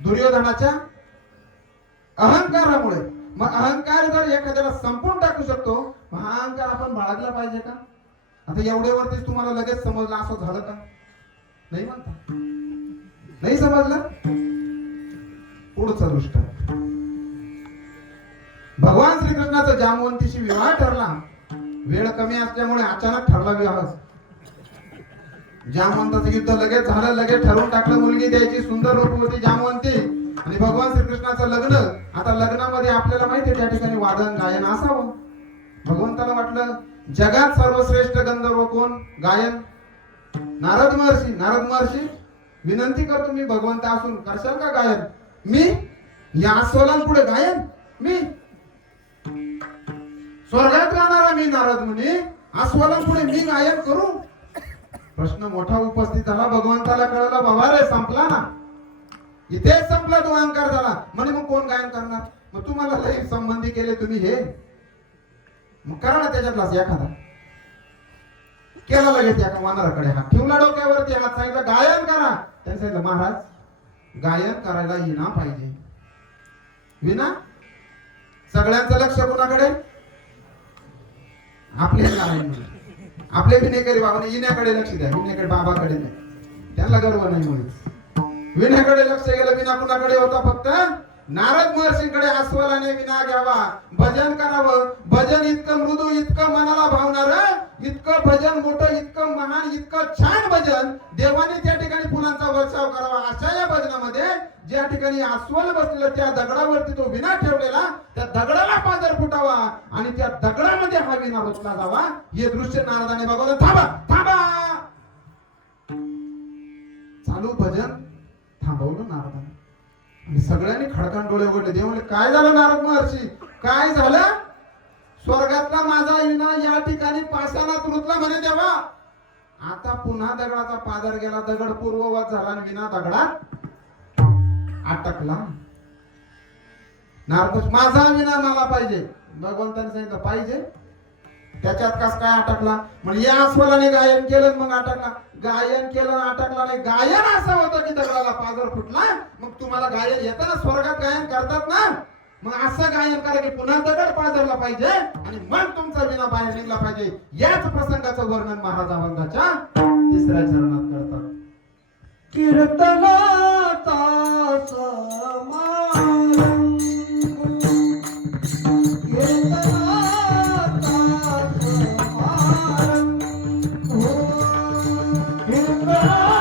दुर्योधनाच्या अहंकारामुळे. मग अहंकार जर एखाद्याला संपून टाकू शकतो, मग हा अहंकार आपण बाळगला पाहिजे का? आता एवढ्यावरतीच तुम्हाला लगेच समजलं असं झालं का? नाही म्हणता, नाही समजलं. पुढचा दृष्ट, भगवान श्रीकृष्णाचा जामवंतीशी विवाह ठरला. वेळ कमी असल्यामुळे अचानक ठरला विवाह. जामवंताचं युद्ध लगेच झालं, लगेच ठरवून टाकलं मुलगी द्यायची. सुंदर रूपवती जामवंती आणि भगवान श्रीकृष्णाचं लग्न. आता लग्नामध्ये आपल्याला माहिती आहे त्या ठिकाणी वादन गायन असावं. भगवंताला वाटलं जगात सर्वश्रेष्ठ गंधर्व कोण? गायन. नारद महर्षी. नारद महर्षी विनंती करतो, मी भगवंत असून करशाल का गायन? मी या अस्वलांपुढे गायन? मी स्वर्गात राहणारा मी नारद मुनी, अस्वलांपुढे मी गायन करू? प्रश्न मोठा उपस्थित झाला. भगवंताला कळलं, बाबा रे संपला ना, इथे संपला तो अहंकार झाला. म्हणे मग कोण गायन करणार? मग तुम्हाला लई संबंधी केले तुम्ही हे, मग करा ना त्याच्यातलाच एखादा. केला लगेच एका वानराकडे हात ठेवला, डोक्यावरती हात, सांगितलं गायन करा. त्यांनी सांगितलं महाराज गायन करायला विना पाहिजे. विना? सगळ्यांचं लक्ष कोणाकडे? आपले गायन, आपले विनेकरी बाबाने विण्याकडे लक्ष द्या. विनेकडे बाबाकडे नाही, त्यांना गर्व नाही म्हणून. विण्याकडे लक्ष गेलं. विना कुणाकडे होता? फक्त नारद महर्षींकडे. अस्वलाने विना घ्यावा, भजन करावं. भजन इतकं मृदू, इतकं मनाला भावणार, इतकं भजन मोठं, इतकं महान, इतकं छान भजन. देवाने त्या ठिकाणी फुलांचा वर्षाव करावा. अशा या भजनामध्ये ज्या ठिकाणी अस्वल बसलेलं त्या दगडावरती तो विना ठेवलेला, त्या दगडाला पाजर फुटावा आणि त्या दगडामध्ये हा विना बसला जावा. हे दृश्य नारदाने बघवलं. थांबा थांबा, चालू भजन थांबवलं नारदाने आणि सगळ्यांनी खडकान डोळे उघडले. देव म्हणले काय झालं नारद महर्षी, काय झालं? स्वर्गातला माझा विना या ठिकाणी पाषाणात रुतला म्हणे देवा. आता पुन्हा दगडाचा पादर गेला, दगड पूर्ववत झाला आणि विना दगडात अटकला. नारद माझा विना मला पाहिजे. भगवंताने सांगितलं पाहिजे, त्याच्यात कस काय अटकला? म्हणजे या अस्वलाने गायन केलं मग अटकला. गायन केलं अटकला नाही. गायन असं होतं की दगडाला पाजर फुटला. मग तुम्हाला गायन येतं ना, स्वर्गात गायन करतात ना, मग असं गायन करा की पुन्हा दगड पाजरला पाहिजे आणि मग तुमचा विना बाहेर निघला पाहिजे. याच प्रसंगाचं वर्णन महाराज अभंगाच्या 3ऱ्या चरणात करतात. कीर्तनाचा समारंभ, कीर्तनाचा समारंभ, हो कीर्तनाचा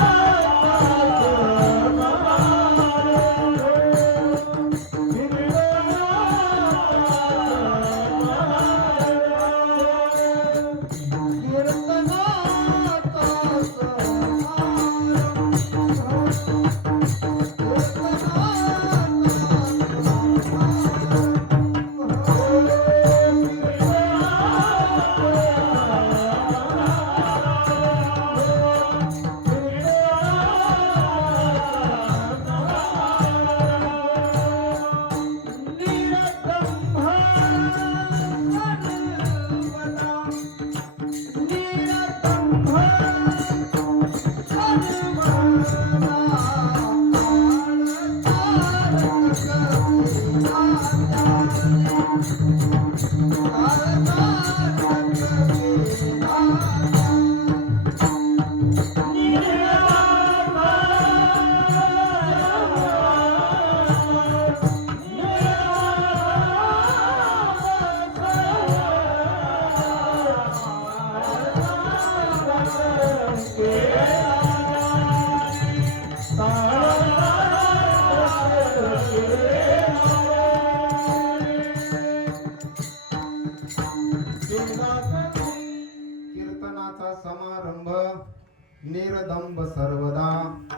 निर्दंब सर्वदा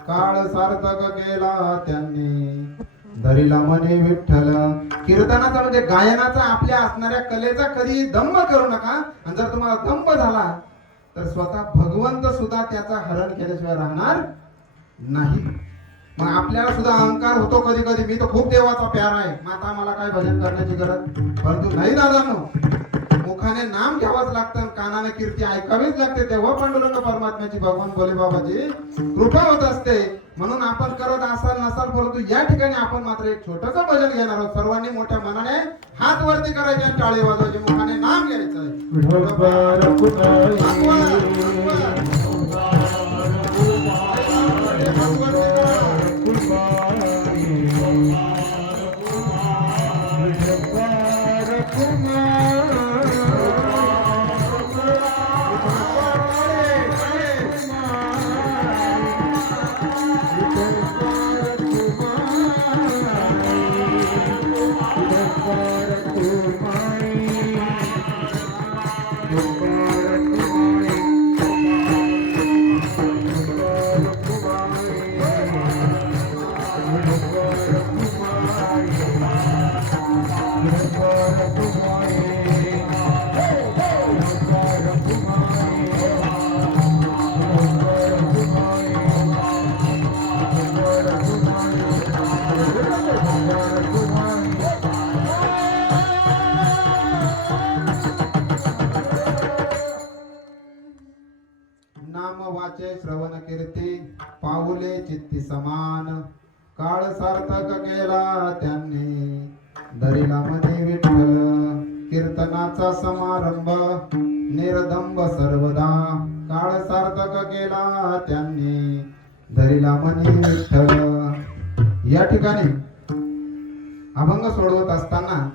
काळ सार्थक केला त्यांनी धरिला मने विठ्ठल. कीर्तनाचा म्हणजे गायनाचा आपल्या असणाऱ्या कलेचा कधी दंभ करू नका. आणि जर तुम्हाला दंभ झाला तर स्वतः भगवंत सुद्धा त्याचा हरण केल्याशिवाय राहणार नाही. मग आपल्याला सुद्धा अहंकार होतो कधी कधी, मी तर खूप देवाचा प्यार आहे, मग आता मला काय भजन करण्याची गरज. परंतु नाही दादांनो, मुखाने नाम घ्यावंच लागतं, कानाने कीर्ती ऐकावीच लागते, तेव्हा पांडुरंग परमात्म्याची, भगवान भोलेबाबाची कृपा होत असते. म्हणून आपण करत असाल नसाल, परंतु या ठिकाणी आपण मात्र एक छोटस भजन घेणार आहोत. सर्वांनी मोठ्या मनाने हात वरती करायचे आणि टाळी वाजवायची, मुखाने नाम घ्यायचं आहे. नाम वाचे श्रवण कीर्ती पाऊले चित्ती समान काळ सार्थक केला त्यांनी धरिला मध्ये विठ्ठल. कीर्तनाचा समारंभ निर्दंब सर्वदा काळ सार्थक केला त्यांनी धरिला मध्ये विठ्ठल. या ठिकाणी अभंग सोडवत असताना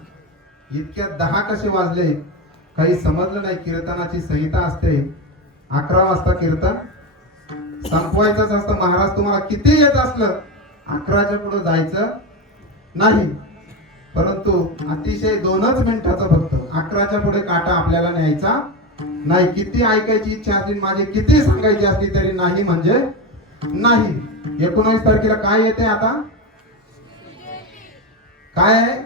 इतक्यात 10 कसे वाजले काही समजलं नाही. कीर्तनाची संहिता असते, 11 वाजता कीर्तन संपवायचंच असतं. महाराज तुम्हाला किती येत असलं 11च्या पुढे जायचं नाही. परंतु अतिशय 2च मिनिटाचं फक्त 11च्या पुढे काटा आपल्याला न्यायचा नाही. किती ऐकायची इच्छा असली, माझी किती सांगायची असली तरी नाही म्हणजे नाही. 19 तारखेला काय येते आता, काय आहे?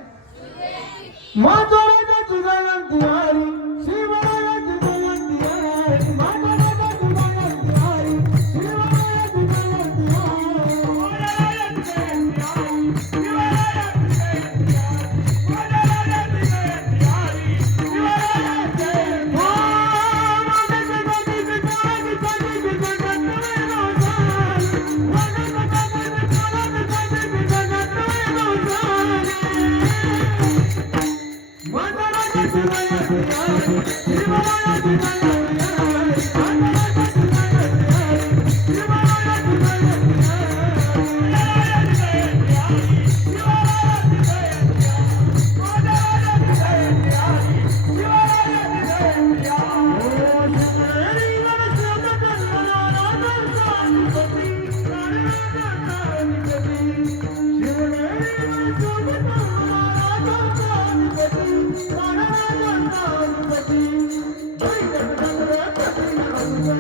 Thank you.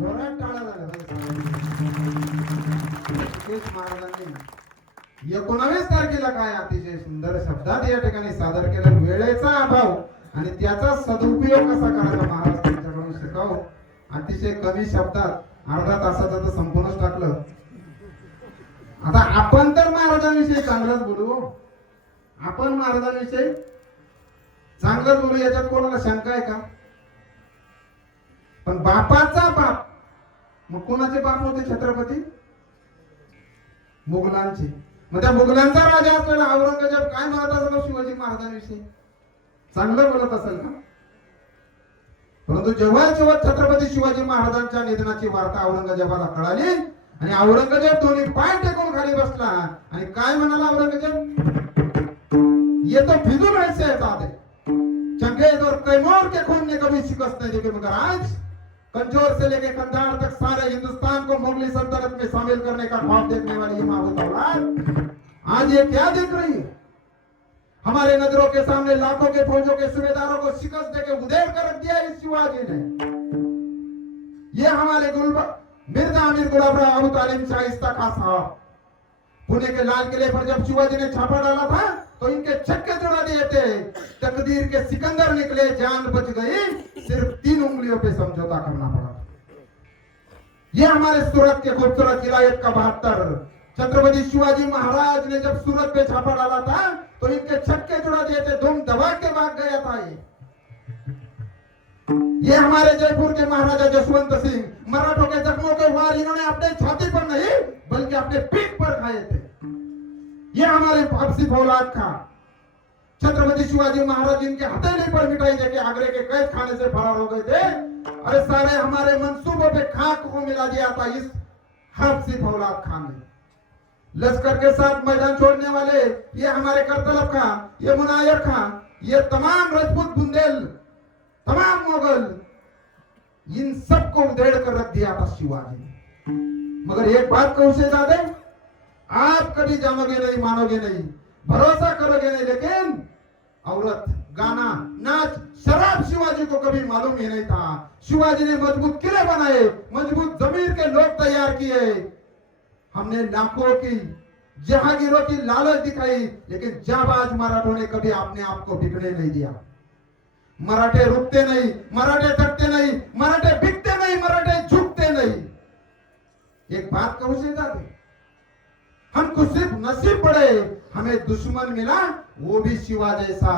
जोरात टाळा झाला केस महाराजांनी 19 तारखेला काय अतिशय सुंदर शब्दात या ठिकाणी सादर केलं. वेळेचा अभाव आणि त्याचा सदुपयोग कसा करायचा महाराज त्यांच्याकडून शिकाव. अतिशय कमी शब्दात अर्धा तासाचं तर संपूर्णच टाकलं. आता आपण तर महाराजांविषयी चांगलंच बोलू. आपण महाराजांविषयी चांगलंच बोलू, याच्यात कोणाला शंका आहे का? पण बापाचा बाप, मग कोणाचे बाप होते? छत्रपती मुघलांचे. मग त्या मुघलांचा राजा असलेला औरंगजेब काय म्हणत असेल शिवाजी महाराजांविषयी? चांगलं बोलत असेल का? परंतु जेव्हा छत्रपती शिवाजी महाराजांच्या निधनाची वार्ता औरंगजेबाला कळाली आणि औरंगजेब दोन्ही पाय टेकून खाली बसला आणि काय म्हणाला औरंगजेब? ये तो फिजूल ऐसे है, चंगेज और कैमूर के खून ने कभी शिकस्त नहीं दी, मगर आज कंजौर से लेकर कंधार तक सारे हिंदुस्तान को मुगली सल्तनत में शामिल करने का ख्वाब देखने वाली ये महबूब औलाद आज ये क्या देख रही है? हमारे नजरों के सामने लाखों के फौजों के सूबेदारों को शिकस्त देकर उधेड़ कर रख दिया इस शिवाजी ने. ये हमारे मिर्जा अमीर गुलाबराव अबू तालिब शाइस्ता खां साहब पुणे के लाल किले पर जब शिवाजी ने छापा डाला था तो इनके छक्के जुड़ा दिए थे. तकदीर के सिकंदर निकले, जान बच गई, सिर्फ 3 उंगलियों पे समझौता करना पड़ा. ये हमारे सूरत के खूबसूरत विलायत का 72 छत्रपति शिवाजी महाराज ने जब सूरत पे छापा डाला था तो इनके छक्के जुड़ा दिए थे, धूम दबा के भाग गया था. ये हमारे जयपुर के महाराजा जसवंत सिंह, मराठों के जख्मों के वार इन्होंने अपने छाती पर नहीं बल्कि अपने पीठ पर खाए थे. ये हमारे हफ्सी फौलाद खां, छत्रपति शिवाजी महाराज इनके हथेली पर मिठाई देके आगरे के कैद खाने से फरार हो गए थे. अरे सारे हमारे मंसूबों पे खाक को मिला दिया था इस हफ्सी फौलाद खान ने. लश्कर के साथ मैदान छोड़ने वाले ये हमारे करतलब खा, ये मुनायर खा, ये तमाम राजपूत बुंदेल, तमाम मुगल, इन सबको उधेड़ कर रख दिया था शिवाजी ने। मगर एक बात कहूं शहजादे, आप कभी जानोगे नहीं, मानोगे नहीं, भरोसा करोगे नहीं, लेकिन औरत, गाना, नाच, शराब शिवाजी को कभी मालूम ही नहीं था। शिवाजी ने मजबूत किले बनाए, मजबूत जमीर के लोग तैयार किए। हमने लाखों की जहांगीरों की लालच दिखाई, लेकिन जाबाज मराठों ने कभी अपने आप को बिकने नहीं दिया। मराठे रुकते नहीं, मराठे थकते नहीं, मराठे बिकते नहीं, मराठे झुकते नहीं। एक बात कहूं शहजादे, हमको सिर्फ नसीब पड़े, हमें दुश्मन मिला वो भी शिवा जैसा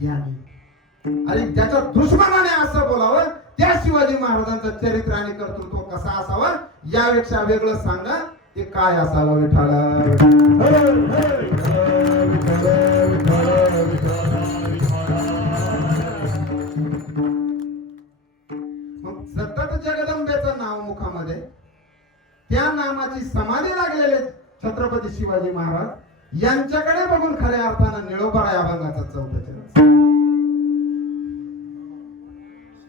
ज्ञानी। अरे ज्याच्या दुश्मनाने असं बोलावं, त्या शिवाजी महाराजांचं चरित्र आणि कर्तृत्व कसं असावं, यापेक्षा वेगळं सांगा ते काय असावं विठाला। मग सतत जगदंबेचं नाव मुखामध्ये, त्या नामाची समाधी लागलेले छत्रपती शिवाजी महाराज यांच्याकडे बघून खऱ्या अर्थानं निळोबारा या अभंगाचा चौथा चरण।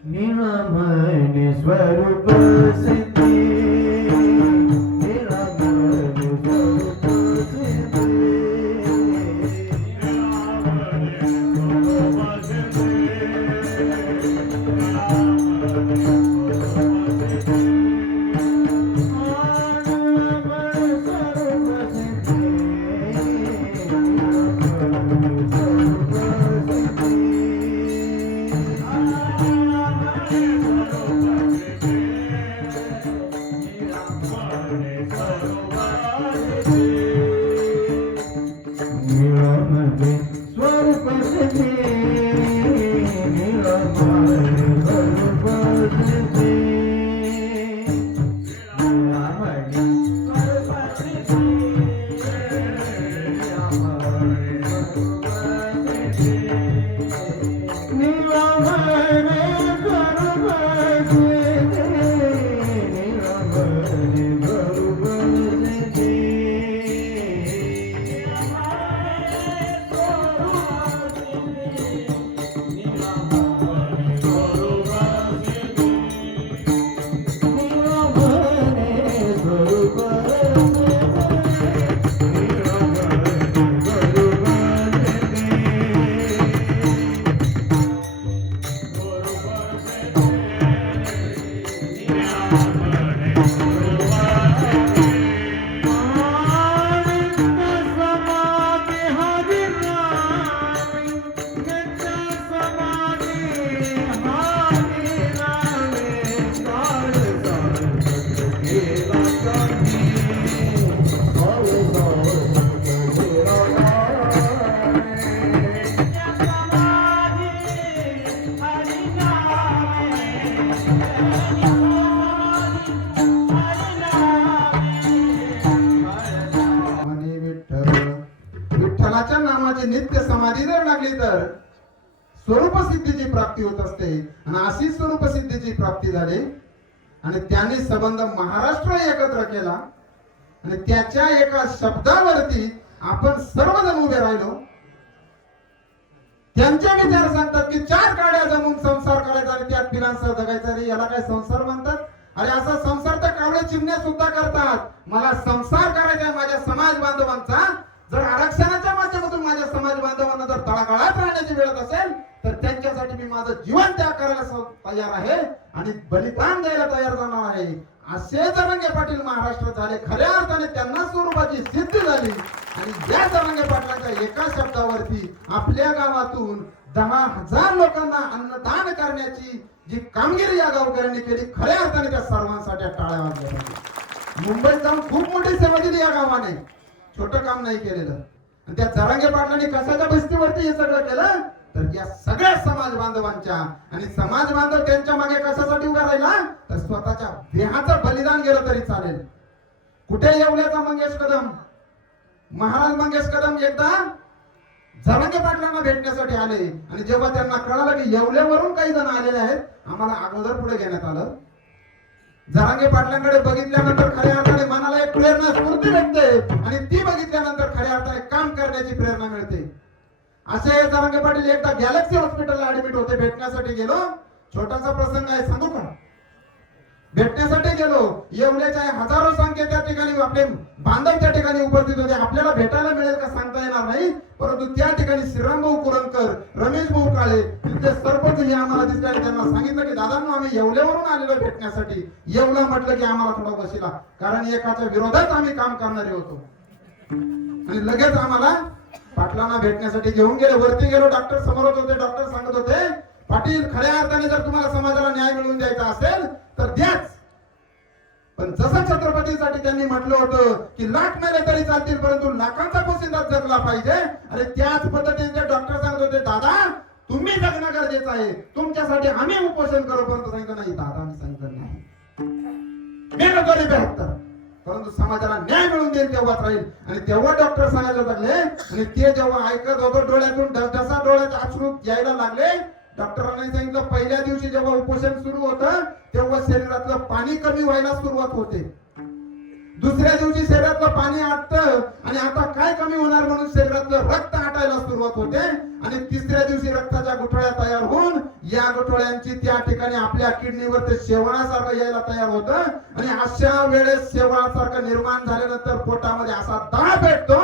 नीलमणि स्वरूप सिद्धी, नीलमणि स्वरूप सिद्धी, विठ्ठलाच्या नामाची नित्य समाधी जर लागली तर स्वरूप सिद्धीची प्राप्ती होत असते। आणि अशी स्वरूप सिद्धीची प्राप्ती झाली आणि त्यांनी संबंध महाराष्ट्र एकत्र केला आणि त्याच्या एका शब्दावरती आपण सर्वजण उभे राहिलो। त्यांचे विचार सांगतात की 4 काड्या जमून संसार करायचा आणि त्यात पिलांसह जगायचा, रे याला काय संसार म्हणतात? अरे असा संसार तर कावळे चिमण्या सुद्धा करतात। मला संसार करायचा आहे माझ्या समाज बांधवांचा। जर आरक्षणाच्या माध्यमातून माझ्या समाज बांधवांना जर तळागाळात राहण्याची वेळ असेल तर त्यांच्यासाठी मी माझं जीवन त्याग करायला तयार आहे आणि बलिदान द्यायला तयार जाणार आहे। असे जरांगे पाटील महाराष्ट्रात झाले, खऱ्या अर्थाने त्यांना स्वरूपाची सिद्धी झाली। आणि या जरांगे पाटलाच्या एका शब्दावरती आपल्या गावातून 10,000 लोकांना अन्नदान करण्याची जी कामगिरी या गावकऱ्यांनी केली, खऱ्या अर्थाने त्या सर्वांसाठी टाळ्या वाजल्या पाहिजे। मुंबईत जाऊन खूप मोठी सेवा दिली या गावाने, छोटं काम नाही केलेलं। आणि त्या जरांगे पाटलांनी कशाच्या बस्तीवरती हे सगळं केलं तर या सगळ्या समाज बांधवांच्या, आणि समाज बांधव त्यांच्या मागे कशासाठी उभा राहिला तर स्वतःच्या देहाचं बलिदान गेलं तरी चालेल। कुठे येवल्याचा मंगेश कदम, महाराज मंगेश कदम एकदा जरांगे पाटलांना भेटण्यासाठी आले आणि जेव्हा त्यांना कळालं की येवल्यावरून काही जण आलेले आहेत, आम्हाला अगोदर पुढे घेण्यात आलं, जरांगे पाटलांकडे बघितल्यानंतर खऱ्या अर्थाने मनाला एक प्रेरणा स्फूर्ती भेटते आणि ती बघितल्यानंतर खऱ्या अर्थाने काम करण्याची प्रेरणा मिळते. असे जरांगे पाटील एकदा गॅलेक्सी हॉस्पिटलला ऍडमिट होते. भेटण्यासाठी गेलो. छोटासा प्रसंग आहे, सांगू का? भेटण्यासाठी गेलो. येवल्याच्या हजारो संख्येत त्या ठिकाणी आपले बांधव त्या ठिकाणी उपस्थित होते. आपल्याला भेटायला मिळेल का सांगता येणार नाही, परंतु त्या ठिकाणी श्रीरामभाऊ कुरणकर, रमेश भाऊ काळे तिथले सरपंच हे आम्हाला दिसले आणि त्यांना सांगितलं की दादांनो आम्ही येवल्यावरून आलेलो भेटण्यासाठी. येवला म्हटलं की आम्हाला थोडा बसिला, कारण एकाच्या विरोधात आम्ही काम करणारे होतो. आणि लगेच आम्हाला पाटलांना भेटण्यासाठी घेऊन गेले. वरती गेलो. डॉक्टर समोरच होते. डॉक्टर सांगत होते, पाटील खऱ्या अर्थाने जर तुम्हाला समाजाला न्याय मिळवून द्यायचा असेल तर द्याच, पण जसं छत्रपतीसाठी त्यांनी म्हटलं होतं की लाख मेले तरी चालतील परंतु लाखांचा पोशिंदा जगला पाहिजे, आणि त्याच पद्धतीने डॉक्टर सांगत होते दादा तुम्ही जगणं गरजेचं आहे, तुमच्यासाठी आम्ही उपोषण करू. परंतु सांगितलं नाही दादा, आम्ही सांगितलं नाही, मेलं तरी 72, परंतु समाजाला न्याय मिळून देईल तेव्हाच राहील. आणि तेव्हा डॉक्टर सांगायला लागले. आणि ते जेव्हा ऐकत होतो डोळ्यातून ढसढसा डोळ्यात अश्रू यायला लागले. डॉक्टरांनी सांगितलं पहिल्या दिवशी जेव्हा उपोषण सुरू होतं तेव्हा शरीरातलं पाणी कमी व्हायला सुरुवात होते. दुसऱ्या दिवशी शरीरातलं पाणी आटतं आणि आता काय कमी होणार म्हणून शरीरातलं रक्त आटायला सुरुवात होते. आणि तिसऱ्या दिवशी रक्ताच्या गुठळ्या तयार होऊन या गुठळ्यांची त्या ठिकाणी आपल्या किडनीवर ते शेवाळासारखं यायला तयार होतं. आणि अशा वेळेस शेवाळासारखं निर्माण झाल्यानंतर पोटामध्ये असा दाळ भेटतो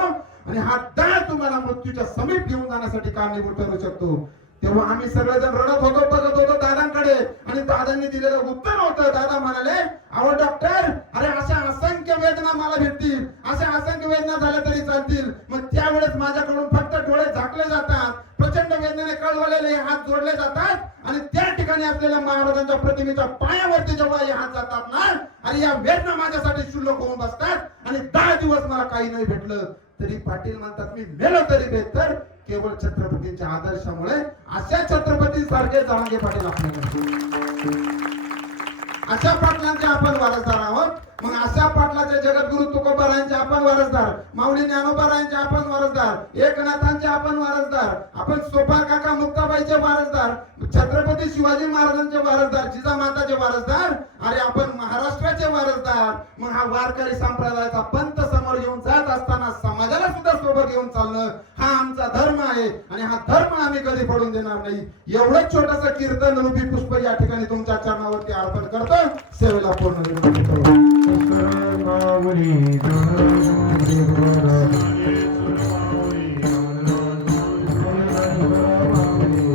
आणि हा दाळ तुम्हाला मृत्यूच्या समीप घेऊन जाण्यासाठी कारणीभूत ठरू शकतो. तेव्हा आम्ही सगळेजण रडत होतो, बघत होतो दादांकडे. आणि दादांनी दिलेलं उत्तर होतं, दादा म्हणाले अहो डॉक्टर, अरे अशा असंख्य वेदना मला भेटतील, अशा असंख्य वेदना झाल्या तरी चालतील, मग त्यावेळेस माझ्याकडून फक्त डोळे झाकले जातात, प्रचंड वेदनेने कळवलेले हात जोडले जातात आणि त्या ठिकाणी असलेल्या महाराजांच्या प्रतिमेच्या पायावरती जेव्हा हे हात जातात ना, आणि या वेदना माझ्यासाठी शुल्लक होऊन बसतात आणि 10 दिवस मला काही नाही भेटलं तरी पाटील म्हणतात मी मेलो तरी बेहतर, केवळ छत्रपतींच्या आदर्शामुळे. अशा छत्रपती सारखे जरांगे पाटील आपल्याकडे, अशा पाटलांचे आपण वारसदार आहोत. मग अशा पाटलाचे जगद्गुरु तुकोबारायांचे आपण वारसदार, माऊली ज्ञानोबारायांचे आपण वारसदार, एकनाथांचे आपण वारसदार, आपण सोपार काका मुक्ताबाईचे वारसदार, छत्रपती शिवाजी महाराजांचे वारसदार, जिजामाताचे वारसदार, अरे आपण महाराष्ट्राचे वारसदार. मग हा वारकरी संप्रदायाचा पंथ समोर घेऊन जात असताना समाजाला सुद्धा सोबत घेऊन चालणं हा आमचा धर्म आहे आणि हा धर्म आम्ही कधी पडून देणार नाही. एवढंच छोटस कीर्तन रूपी पुष्प या ठिकाणी तुमच्या चरणावरती अर्पण करतो. सेवेला पूर्ण विनंती करतो. माऊली